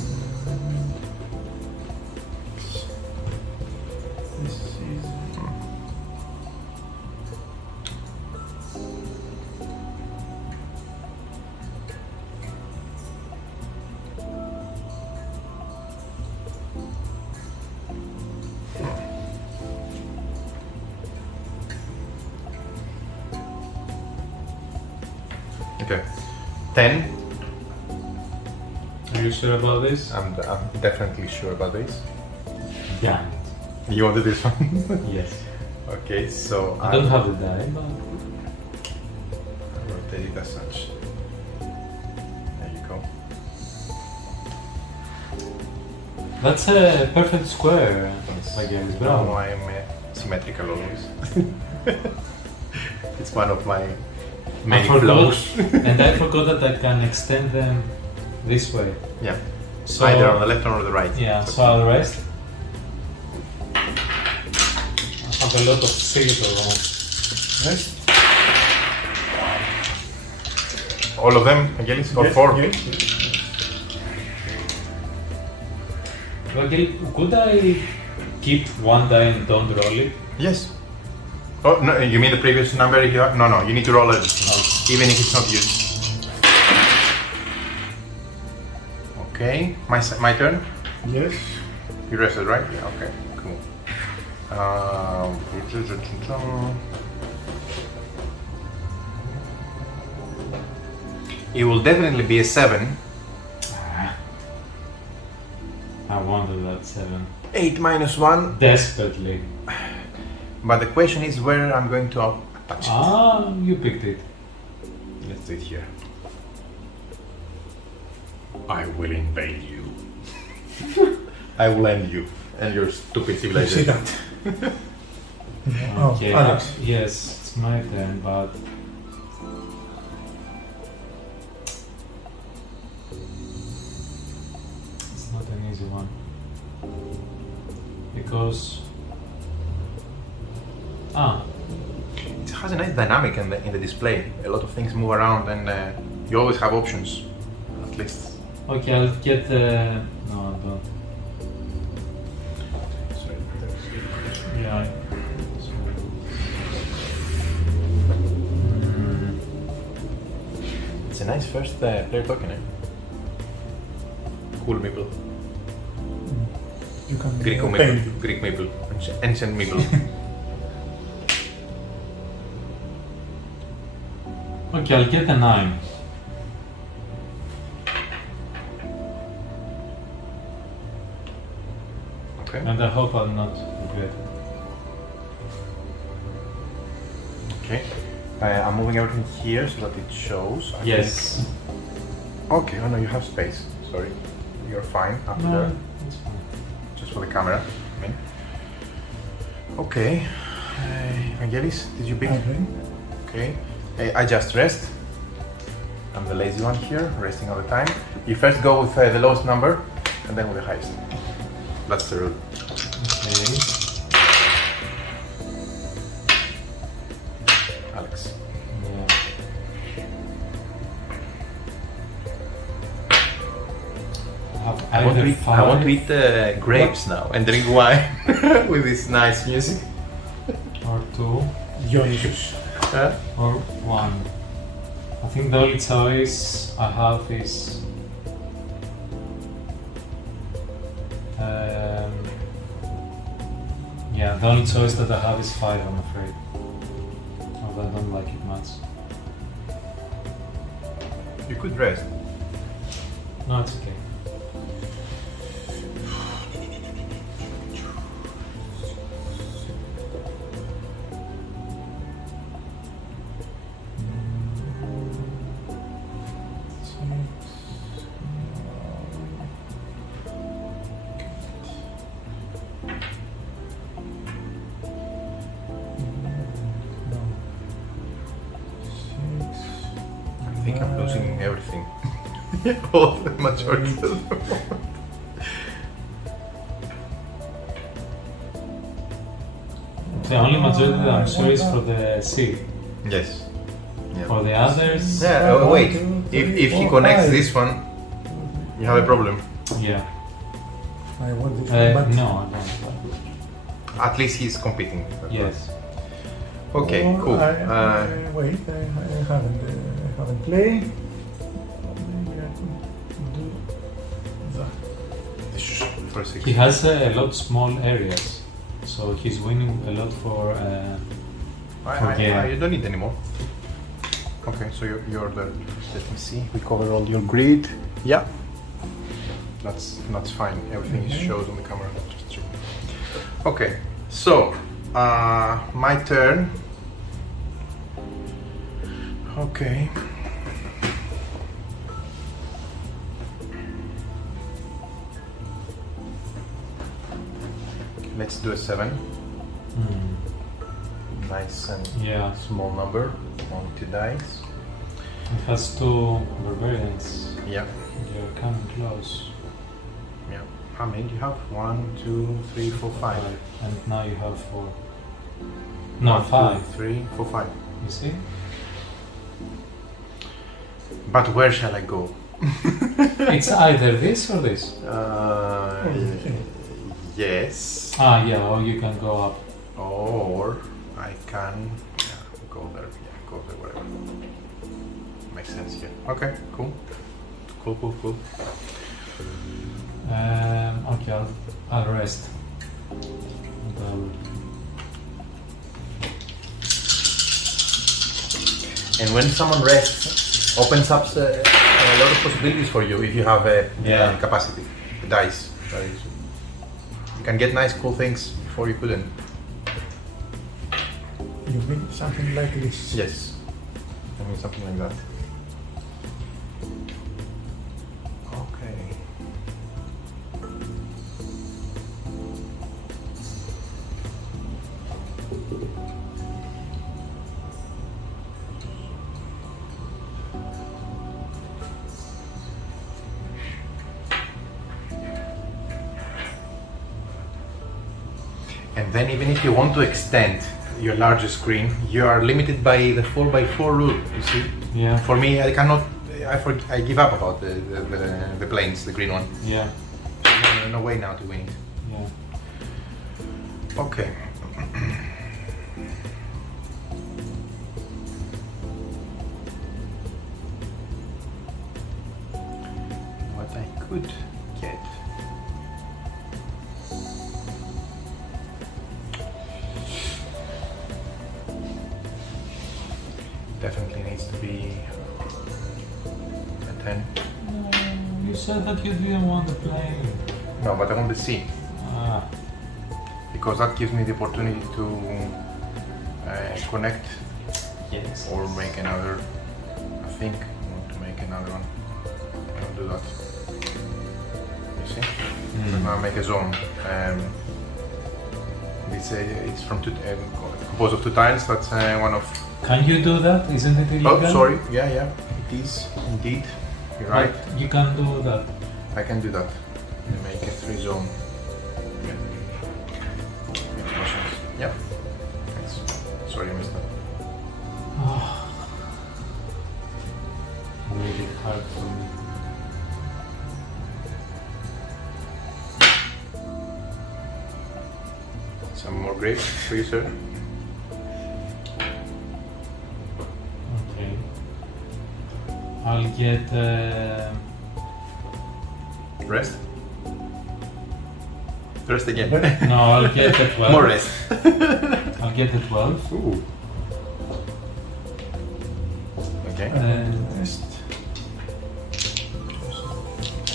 This is... Okay. 10. Are you sure about this? I'm definitely sure about this. Damn You wanted this one? it. Yes. Okay, so I don't have the die, but I'll rotate it as such. There you go. that's a perfect square. Again, it's No, brown. I'm symmetrical always. It's one of my I many forgot, flaws. and I forgot that I can extend them this way. Yeah. So Either on the left or on the right. yeah, so I'll rest. I have a lot of silver on. Rest. All of them, Angelis? Or Yes, 4? yes. Okay, could I keep one die and don't roll it? Yes. Oh, no, you mean the previous number you have? No, no, you need to roll everything, even if it's not used. Okay, my turn? Yes. You rested, right? Yeah, okay, cool. It will definitely be a 7. I wanted that 7. 8 minus 1. Desperately. But the question is where I'm going to attach it. Ah, you picked it. Let's do it here. I will invade you. I will end you and your stupid You see civilization. that? Oh, Okay, Alex. yes, it's my turn, but it's not an easy one because It has a nice dynamic in the display. A lot of things move around and you always have options, at least. okay, I'll get the no, I don't. Yeah. It's a nice first player token, eh? Cool meeple. You can Greek paint meeple. it. Greek meeple. Ancient meeple. Okay, I'll get a 9. Okay. And I hope I'll not regret it. Okay. I'm moving everything here so that it shows. I Yes. think. Okay. Oh no, you have space. Sorry. You're fine up No, there. it's fine. Just for the camera. I mean. Okay. Angelis, did you pick? Okay. Okay. I just rest. I'm the lazy one here, resting all the time. You first go with the lowest number, and then with the highest. That's the rule. Okay. Alex. Yeah. I want to eat grapes now and drink wine with this nice music. Or 2. Dionysus. Or 1. I think the only choice I have is yeah, the only choice that I have is 5, I'm afraid. Although I don't like it much. You could rest. No, it's okay. I think I'm losing everything. All the majority of the The only majority that I'm sure is for the C. Yes. Yeah. For the others, Yeah, wait. 1, 2, 3, If he 4, connects 5. this one, you have a problem. yeah. I want this one, but No, I don't. At least he's competing. Yes. Okay, or cool. Wait, I haven't played. Maybe I could do that. For 6. He has a lot small areas, so he's winning a lot for. You don't need anymore. Okay, so you're the. Let me see. We cover all your grid. Yeah. That's fine. Everything shows on the camera. Just check. Okay, so my turn. Okay. Let's do a 7. Nice and Yeah. small number on 2 dice. It has 2 barbarians. Yeah. You're coming close. Yeah. How many do you have? 1, 2, 3, 4, 5. And now you have 4. No, 1, 5. 2, 3, 4, 5. You see? But where shall I go? It's either this or this. Yes. Ah, yeah, or you can go up. Or I can go there. Yeah, go there, whatever. Makes sense here. Okay, cool. Cool. Okay, I'll rest. And And when someone rests, opens up a lot of possibilities for you if you have a capacity, a dice. That is. You can get nice, cool things before you couldn't. You mean something like this? Yes. I mean something like that. Okay. And then even if you want to extend your larger screen, you are limited by the 4x4 rule, you see? yeah. For me, I cannot, I give up about the planes, the green one. Yeah. No way now to win it. Yeah. Okay. What I could get. Definitely needs to be a 10. You said that you didn't want to play. No, but I want to see. Ah. Because that gives me the opportunity to connect Yes. or make another. I think I want to make another one. I'll do that. You see? So now I make a zone. It's from composed of 2 tiles. That's one of. Can you do that? Isn't it illegal? Oh, sorry. Yeah, it is indeed. You're right. But you can do that. I can do that. Make a 3 zone. Yeah. Makes more sense. Yeah. Thanks. Sorry, I missed that. Really hard for me. Some more grapes for you, sir. Okay. I'll get. Rest. Rest again. No, I'll get the 12. More rest. I'll get the 12. Ooh. Okay. Rest.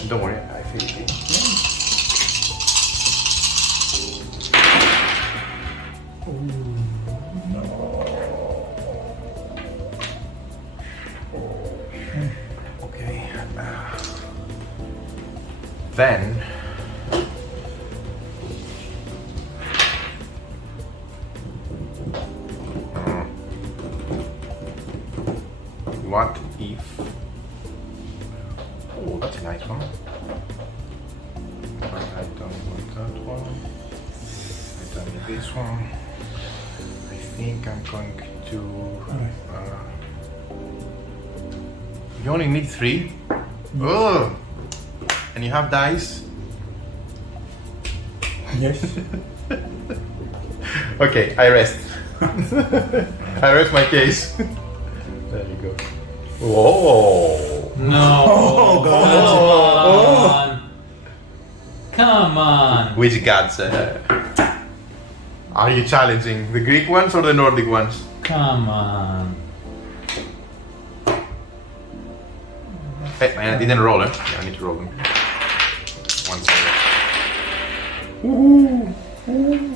Don't worry, I feel it. Okay. Then. What if? Oh, that's a nice one. But I don't want that one. I don't need this one. I think I'm going to You only need 3. Oh! And you have dice. Yes. Okay, I rest. I rest my case. There you go. Whoa! No! Oh, God. Come on! Which gods are you challenging? The Greek ones or the Nordic ones? Come on! Hey, I didn't roll it. Yeah, I need to roll them. 1 second. Ooh. Ooh.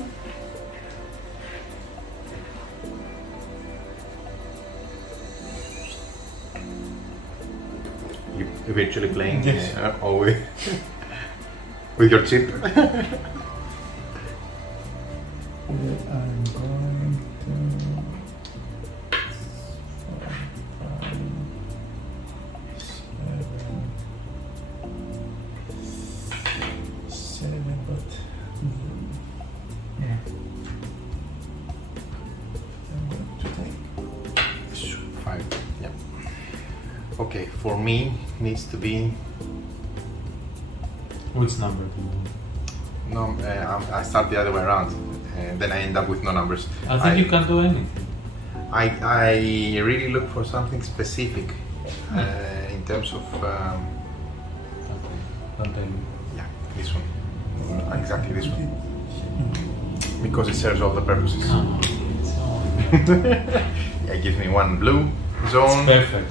You virtually playing? Yes. Oh, with your chip? I'm going to 7, but yeah. I'm going to take 5. Yeah. Okay, for me needs to be. Which number do you want? No, I start the other way around, and then I end up with no numbers. I think you can do anything. I really look for something specific in terms of. Don't tell me. Yeah, this one. Exactly this one. Because it serves all the purposes. Come on, kids. Oh, Yeah, it gives me 1 blue it's zone, perfect.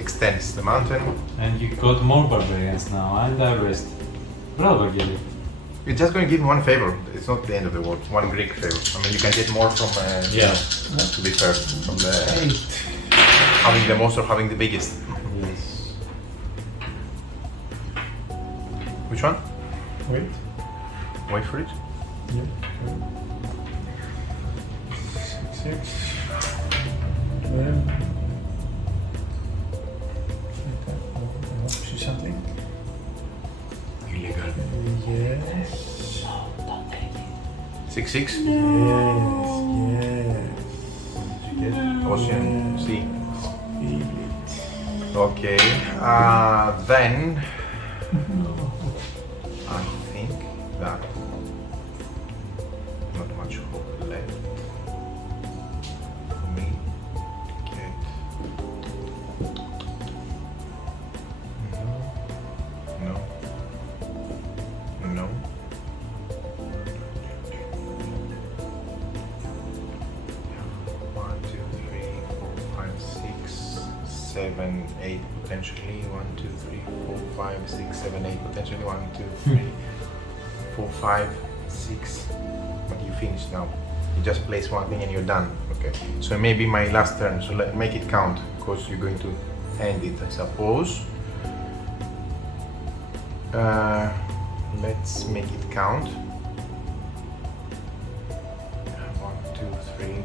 extends the mountain. And you got more barbarians now, and I rest. Bravo, Gilly. You're just going to give me 1 favor. It's not the end of the world. 1 Greek favor. I mean, you can get more from. Yeah. To be fair, from the 8. having the most or having the biggest. Yes. Which one? Wait. Wait for it. Yeah. 6. 12. I want to see something. Illegal. Yes. 6 6. Yes. Yes. Ocean. Sea. Feel it. Okay. Then I think that not much hope left for me to get. No. No. 1, 2, 3, 4, 5, 6, 7, 8 potentially. 1, 2, 3, 4, 5, 6, 7, 8 potentially. 1, 2, 3, 4, 5, 6. But you finish now. You just place 1 thing and you're done. Okay. So it may be my last turn. So let make it count because you're going to end it, I suppose. Let's make it count. 1, 2, 3,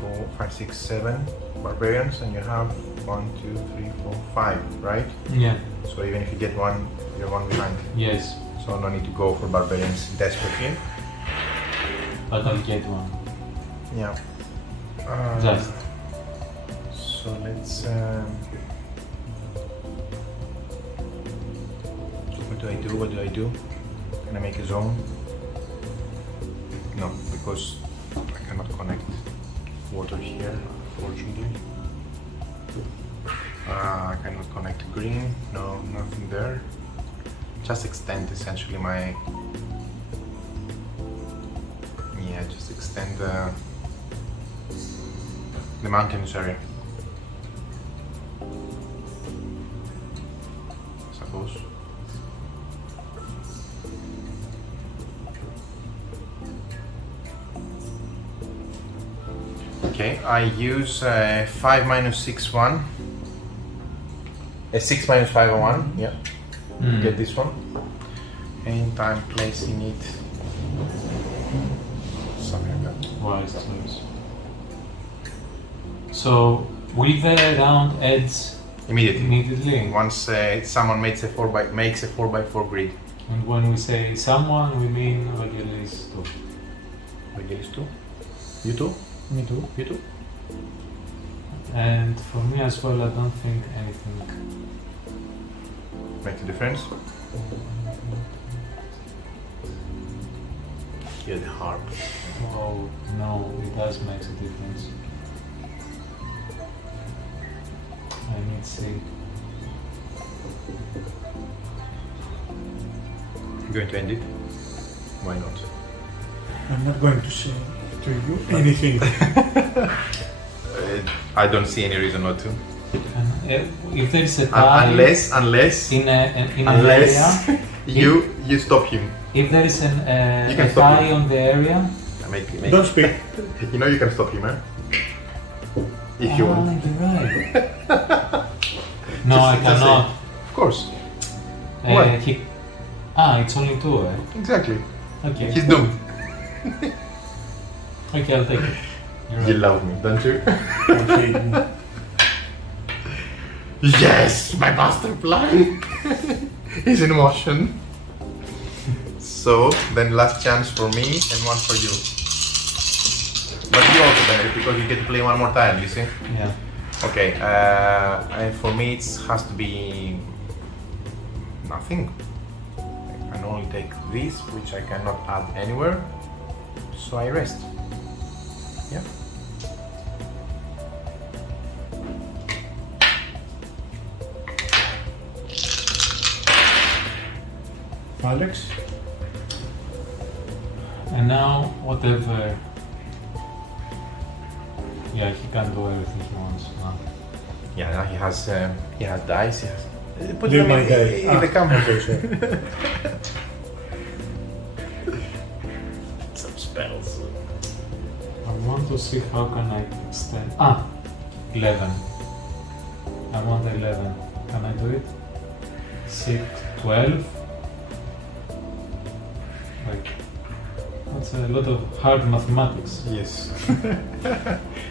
4, 5, 6, 7 barbarians, and you have 1, 2, 3, 4, 5, right? Yeah. So even if you get 1, you're 1 behind. Yes. So no need to go for barbarians desperately. But I'll get 1. Yeah. Just. So let's. What do I do? What do I do? Can I make a zone? No, because I cannot connect water here, unfortunately. I cannot connect green. No, nothing there. Just extend essentially my. Yeah, just extend the mountainous area. Suppose. Okay, I use 5 minus 6 1. 6 minus 5 1. Yeah. Get this one. And I'm placing it something like that. Wise choice. So will the round ends Immediately. immediately? Once someone makes a 4x4 grid. And when we say someone, we mean Vangelis too. Vangelis too? You too? Me too. You too? And for me as well, I don't think anything makes a difference. Hear the harp. Oh no, it does make a difference. I need to see. You're going to end it? Why not? I'm not going to say to you anything. I don't see any reason not to. If there is a tie, unless in an area, you stop him. if there is You can a stop tie him. on the area, Don't speak. You know you can stop him, eh? If you want. you're right. No, I Just cannot. Of course. Why? It's only two, eh? Exactly. Okay. He's doomed. Okay, I'll take it. You're You right. love me, don't you? Okay. Yes, my master plan is in motion. So then last chance for me and one for you. But you also benefit because you get to play one more tile, you see? Yeah. Okay, and for me it has to be nothing. I can only take this, which I cannot add anywhere, so I rest. Yeah. Alex? And now, whatever. Yeah, he can do everything he wants now. Yeah, now he has dice. He has. Put Leave them my die. in the camera. Okay, sorry. Some spells. I want to see how can I extend. 11. I want 11. Can I do it? 6, 12. Like, that's a lot of hard mathematics. Yes.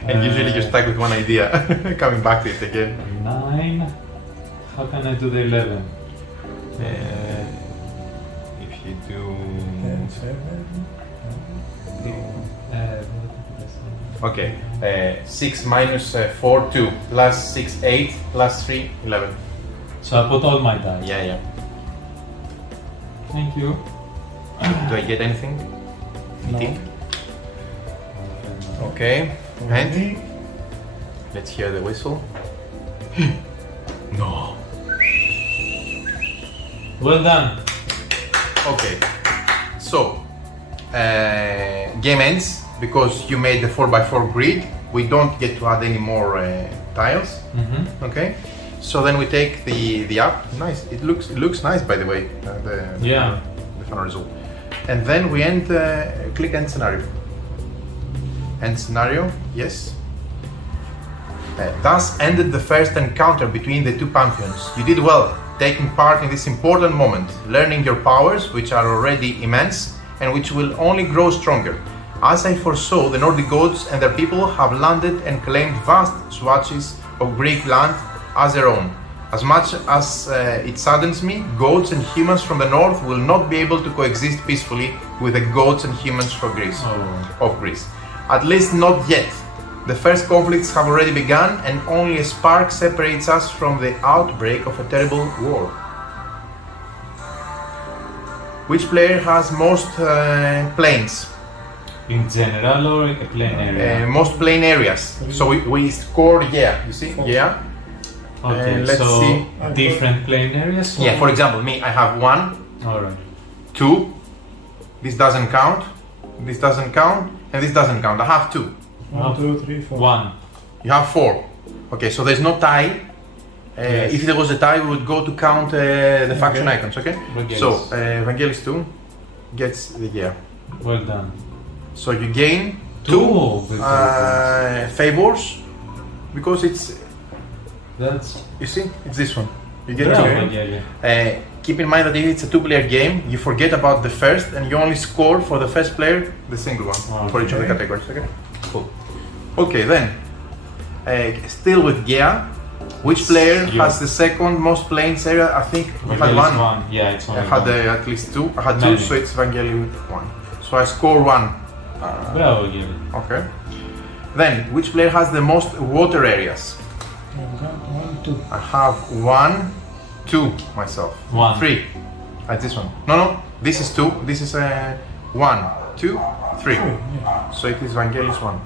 And usually you're stuck with one idea, coming back to it again. 9. How can I do the 11? If you do. 10, 7. Okay, 6 minus 4, 2, plus 6, 8, plus 3, 11. So I put all my dice. Yeah. Thank you. Do I get anything? No. Anything? Okay, and Me? let's hear the whistle. No. Well done. Okay, so game ends because you made the 4x4 grid. We don't get to add any more tiles. Mm-hmm. Okay, so then we take the app. Nice. It looks nice, by the way. Yeah. The final result. And then we end. Click end scenario. End scenario. Yes. Thus ended the first encounter between the two pantheons. You did well, taking part in this important moment, learning your powers, which are already immense and which will only grow stronger. As I foresaw, the Nordic gods and their people have landed and claimed vast swatches of Greek land as their own. As much as it saddens me, gods and humans from the north will not be able to coexist peacefully with the gods and humans from Greece, of Greece. At least not yet. The first conflicts have already begun and only a spark separates us from the outbreak of a terrible war. Which player has most plains? In general or a plain area? Most plain areas. So we score, you see? Yeah. Okay, let's so see. different plain areas? Yeah, for example, me, I have 1, Alright. 2, this doesn't count, this doesn't count, and this doesn't count. I have 2. 1, 2, 3, 4. 1. You have 4. Okay, so there's no tie. Yes. If there was a tie, we would go to count the faction Okay. icons, okay? Vangelis. So, Vangelis 2 gets the gear. Well done. So you gain 2 Two favors because it's, That's you see, it's this one. You get bravo, 2. Vangelis. Keep in mind that if it's a 2-player game, you forget about the first and you only score for the first player the single one for each of the categories. Okay, cool. Okay, then still with Gea, which player has the second most plains area? I think you had Vangelis 1. Yeah, it's only I had one. at least 2. I had 2, Many. so it's Vangelis 1. So I score 1. Bravo, Vangelis. Okay. Then, which player has the most water areas? I've got 1, 2. I have 1, 2 myself. 1. 3. This one. No, this is 2. This is 1, 2, 3. Yeah. So it is Vangelis 1.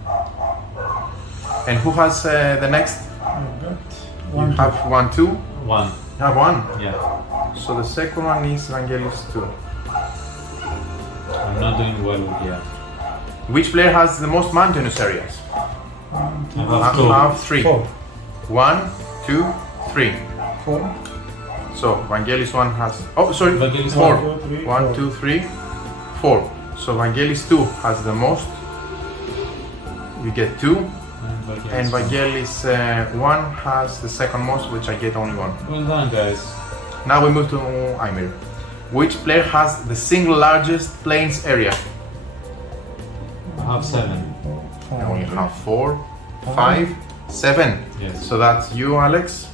And who has the next? I've got You 1, 2. have 1, 2. 1. You have 1. Yeah. So the second one is Vangelis 2. I'm not doing well with yeah. Which player has the most mountainous areas? 1, 2, I I have 2. have 3. 4. 1, 2, 3. 4. So Vangelis 1 has. Oh, sorry. Vangelis 4. 1, 2, 3, 1, 4. 2, 3, 4. So Vangelis 2 has the most. You get 2. And Vangelis 1 has the second most, which I get only 1. Well done, guys. Now we move to Aymir. Which player has the single largest plains area? I have 7. I only have 4, 5, 7. Yes. So that's you, Alex.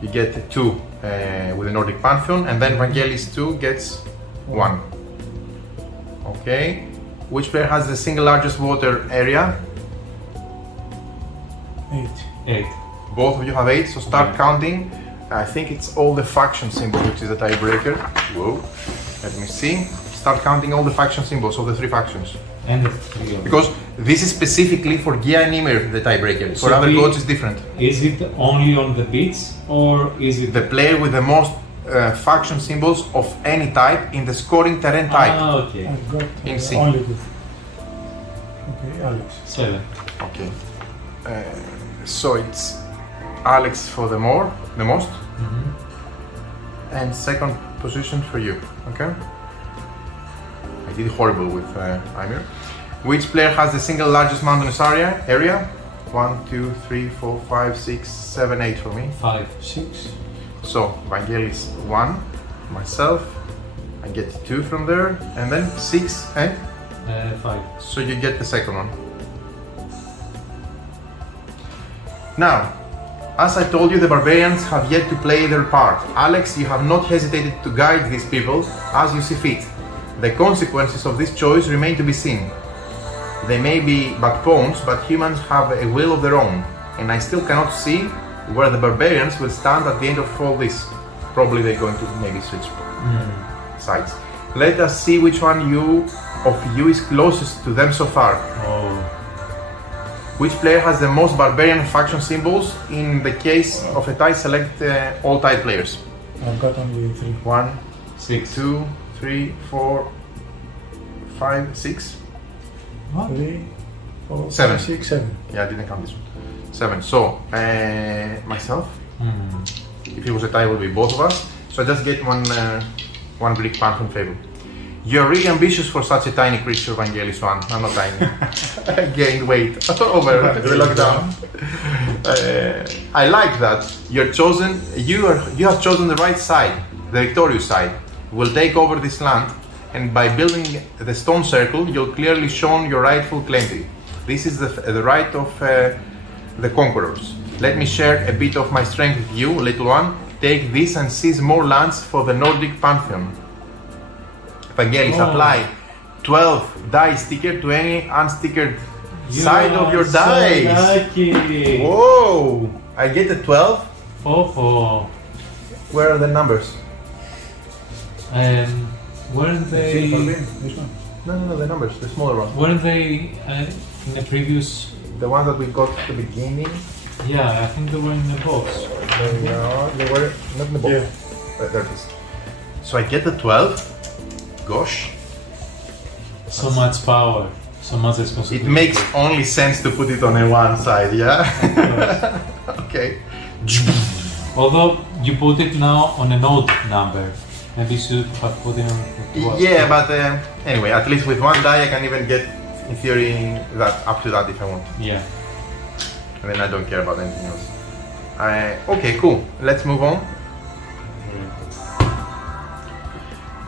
You get 2 with the Nordic Pantheon, and then Vangelis 2 gets 1. Okay. Which player has the single largest water area? 8. 8. Both of you have 8, so start Yeah. counting. I think it's all the faction symbols, which is the tiebreaker. Whoa. Let me see. Start counting all the faction symbols of the 3 factions. And the 3 of Because this is specifically for Gia and Ymir, the tiebreaker. For So other we- gods, it's different. Is it only on the beats or is it The player with the most faction symbols of any type in the scoring terrain type. Ah, okay. I've got In C. only 2. Okay, Alex. 7. Okay. So it's Alex for the most, and second position for you. Okay. I did horrible with Ymir. Which player has the single largest mountainous area? 1, 2, 3, 4, 5, 6, 7, 8 for me. 5. 6. So Vangelis 1, myself. I get 2 from there, and then 6 and 5. so you get the second one. Now, as I told you, the barbarians have yet to play their part. Alex, you have not hesitated to guide these people as you see fit. The consequences of this choice remain to be seen. They may be but pawns, but humans have a will of their own, and I still cannot see where the barbarians will stand at the end of all this. Probably they're going to maybe switch sides. Let us see which one of you is closest to them so far. Oh. Which player has the most barbarian faction symbols? In the case of a tie, select all tie players. I've got only 3. 1, 6. 2, 3, 4, 5, 6. 3, 4, 7. 5, 6, 7. Yeah, I didn't count this one. 7. So, myself. If it was a tie, it would be both of us. So I just get one Greek Pantheon favor. You're really ambitious for such a tiny creature, Vangelis 1. I'm not tiny. I gained weight over the lockdown. I like that. You have chosen the right side, the victorious side. We'll take over this land, and by building the stone circle, you'll clearly shown your rightful claim to it. This is the right of the conquerors. Let me share a bit of my strength with you, little one. Take this and seize more lands for the Nordic Pantheon. Vangelis, apply 12 die sticker to any unstickered side of your dice. Lucky. Whoa! I get a 12. Oh. Where are the numbers? Weren't they? This one. No, the numbers, the smaller ones. Weren't they in the previous? The ones that we got at the beginning. Yeah, I think they were in the box. No, they were not in the box. Yeah. There it is. So I get the 12. Gosh. So much power, so much responsibility. It makes only sense to put it on a one side, yeah? Okay. Although you put it now on an odd number, and you should have put it on. Yeah, but anyway, at least with one die I can even get, in theory, that up to that if I want. Yeah. And then I don't care about anything else. Okay, cool. Let's move on.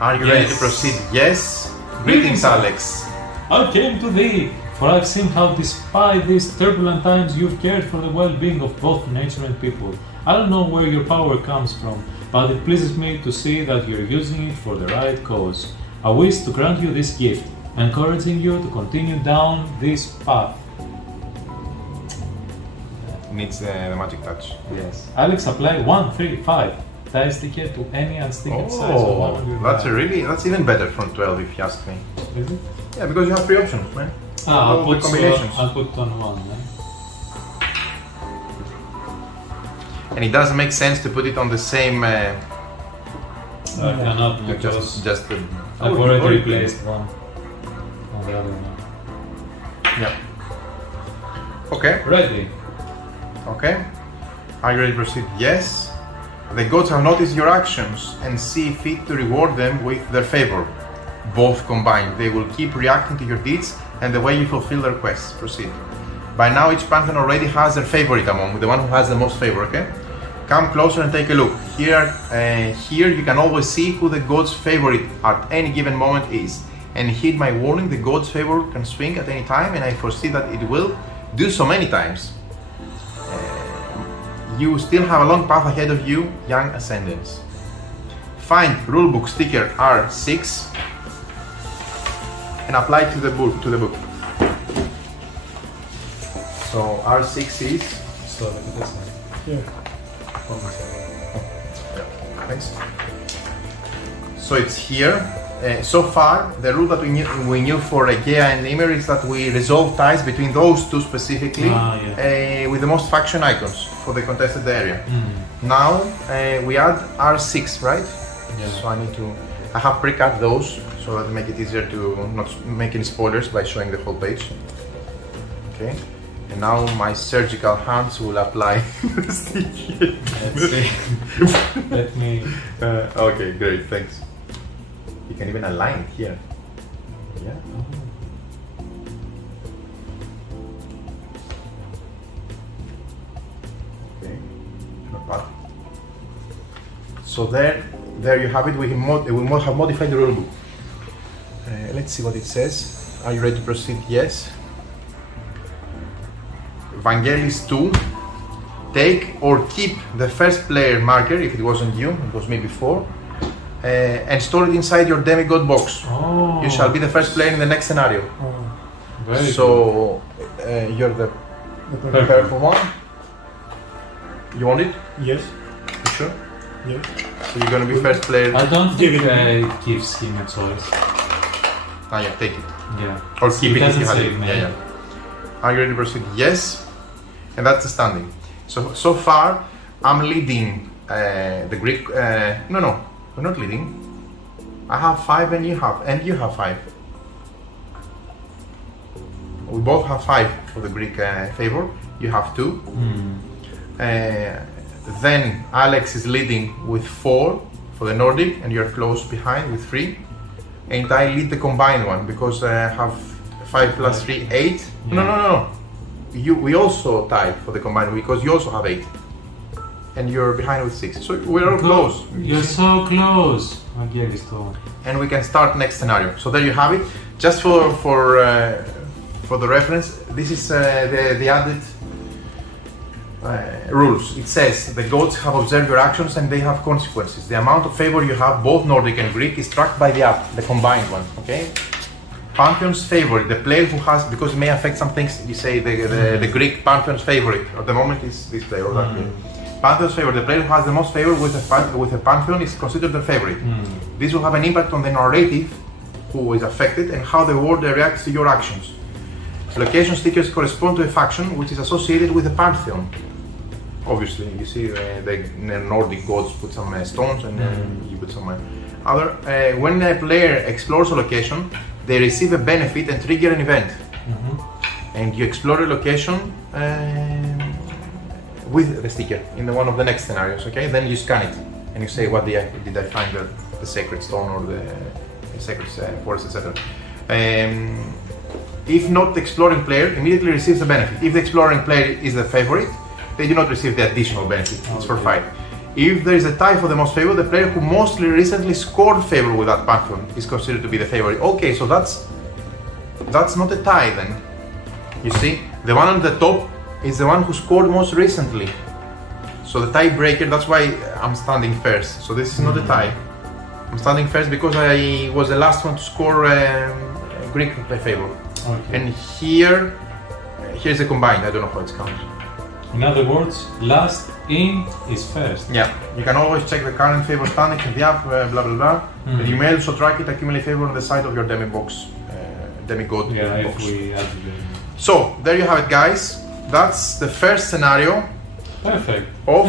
Are you ready to proceed? Yes. Greetings, Alex. I came to thee, for I've seen how despite these turbulent times you've cared for the well-being of both nature and people. I don't know where your power comes from, but it pleases me to see that you're using it for the right cause. I wish to grant you this gift. encouraging you to continue down this path. Needs the magic touch. Yes. Alex, apply 1, 3, 5 die sticker to any unsticked size of one of your that's even better from 12 if you ask me. Is it? Yeah, because you have 3 options, man. I'll put combinations. I'll put on 1. And it doesn't make sense to put it on the same. I cannot because just I've already replaced one on the other one. Yeah. Okay. Ready. Okay. Are you ready to proceed? Yes. The gods have noticed your actions and see fit to reward them with their favor. Both combined, they will keep reacting to your deeds and the way you fulfill their quests. Proceed. By now, each pantheon already has their favorite among the one who has the most favor. Okay. Come closer and take a look. Here you can always see who the god's favorite at any given moment is. And heed my warning: the god's favor can swing at any time, and I foresee that it will do so many times. You still have a long path ahead of you, young ascendants. Find rulebook sticker R6 and apply to the book. So R6 is. So look at this one. Yeah. Thanks. So it's here. So far, the rule that we knew for Aegea and Ymir is that we resolve ties between those two specifically with the most faction icons for the contested area. Now we add R6, right? Yeah. So I have pre-cut those so that make it easier to not make any spoilers by showing the whole page. Okay. And now my surgical hands will apply the sticky. Let's see. Let me. Okay, great, thanks. You can even align it here. Yeah. Okay. So there you have it. We have modified the rulebook. Let's see what it says. Are you ready to proceed? Yes. Vangelis 2. Take or keep the first player marker if it wasn't you, it was me before, and store it inside your demigod box. Oh. You shall be the first player in the next scenario. Very So you're the purple one. You want it? Yes. You sure? Yes. So you're gonna be first player. I don't think it gives him a choice. Ah, yeah, take it. Yeah. Or keep it if you have say it. me. Yeah. Are you ready to proceed? Yes. And that's the standing. So far, I'm leading the Greek. No, we're not leading. I have 5 and you have 5. We both have 5 for the Greek favor. You have 2. Then Alex is leading with 4 for the Nordic, and you're close behind with 3. And I lead the combined one because I have 5 plus 3, 8. Yeah. No. We also tied for the combined because you also have 8. And you're behind with 6. So we're all close. You're so close. And we can start next scenario. So there you have it. Just for the reference, this is the added rules. It says the gods have observed your actions and they have consequences. The amount of favor you have, both Nordic and Greek, is tracked by the app, the combined one. Okay. Pantheon's favorite, the player who has, because it may affect some things. You say the Greek Pantheon's favorite at the moment is this player or that player. Pantheon's favorite, the player who has the most favor with a Pantheon is considered the favorite. This will have an impact on the narrative who is affected and how the world reacts to your actions. Location stickers correspond to a faction which is associated with the Pantheon. Obviously, you see the Nordic gods put some stones and you put some other. When a player explores a location, they receive a benefit and trigger an event. And you explore a location with the sticker in one of the next scenarios. Okay, then you scan it and you say, what did I find the sacred stone or the sacred forest, etc. If not, the exploring player immediately receives a benefit. If the exploring player is the favorite, they do not receive the additional benefit. It's for 5. If there is a tie for the most favor, the player who most recently scored favor with that Pantheon is considered to be the favorite. Okay, so that's not a tie then. You see, the one on the top is the one who scored most recently. So the tiebreaker, that's why I'm standing first. So this is not a tie. I'm standing first because I was the last one to score Greek to play favor. Okay. And here's the combined. I don't know how it's counted. In other words, last in is first. Yeah, you can always check the current favor standings and the app, blah blah blah. And you may also track it, accumulate favor on the side of your demigod box. If we add the... So there you have it, guys. That's the first scenario. Perfect. Of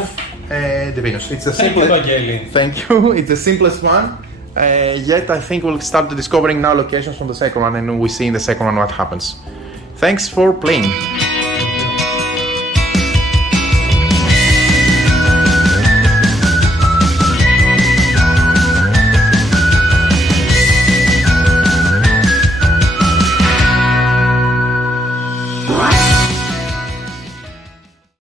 Divinus. It's the simplest. Thank you. It's the simplest one. Yet I think we'll start discovering now locations from the second one, and we see in the second one what happens. Thanks for playing.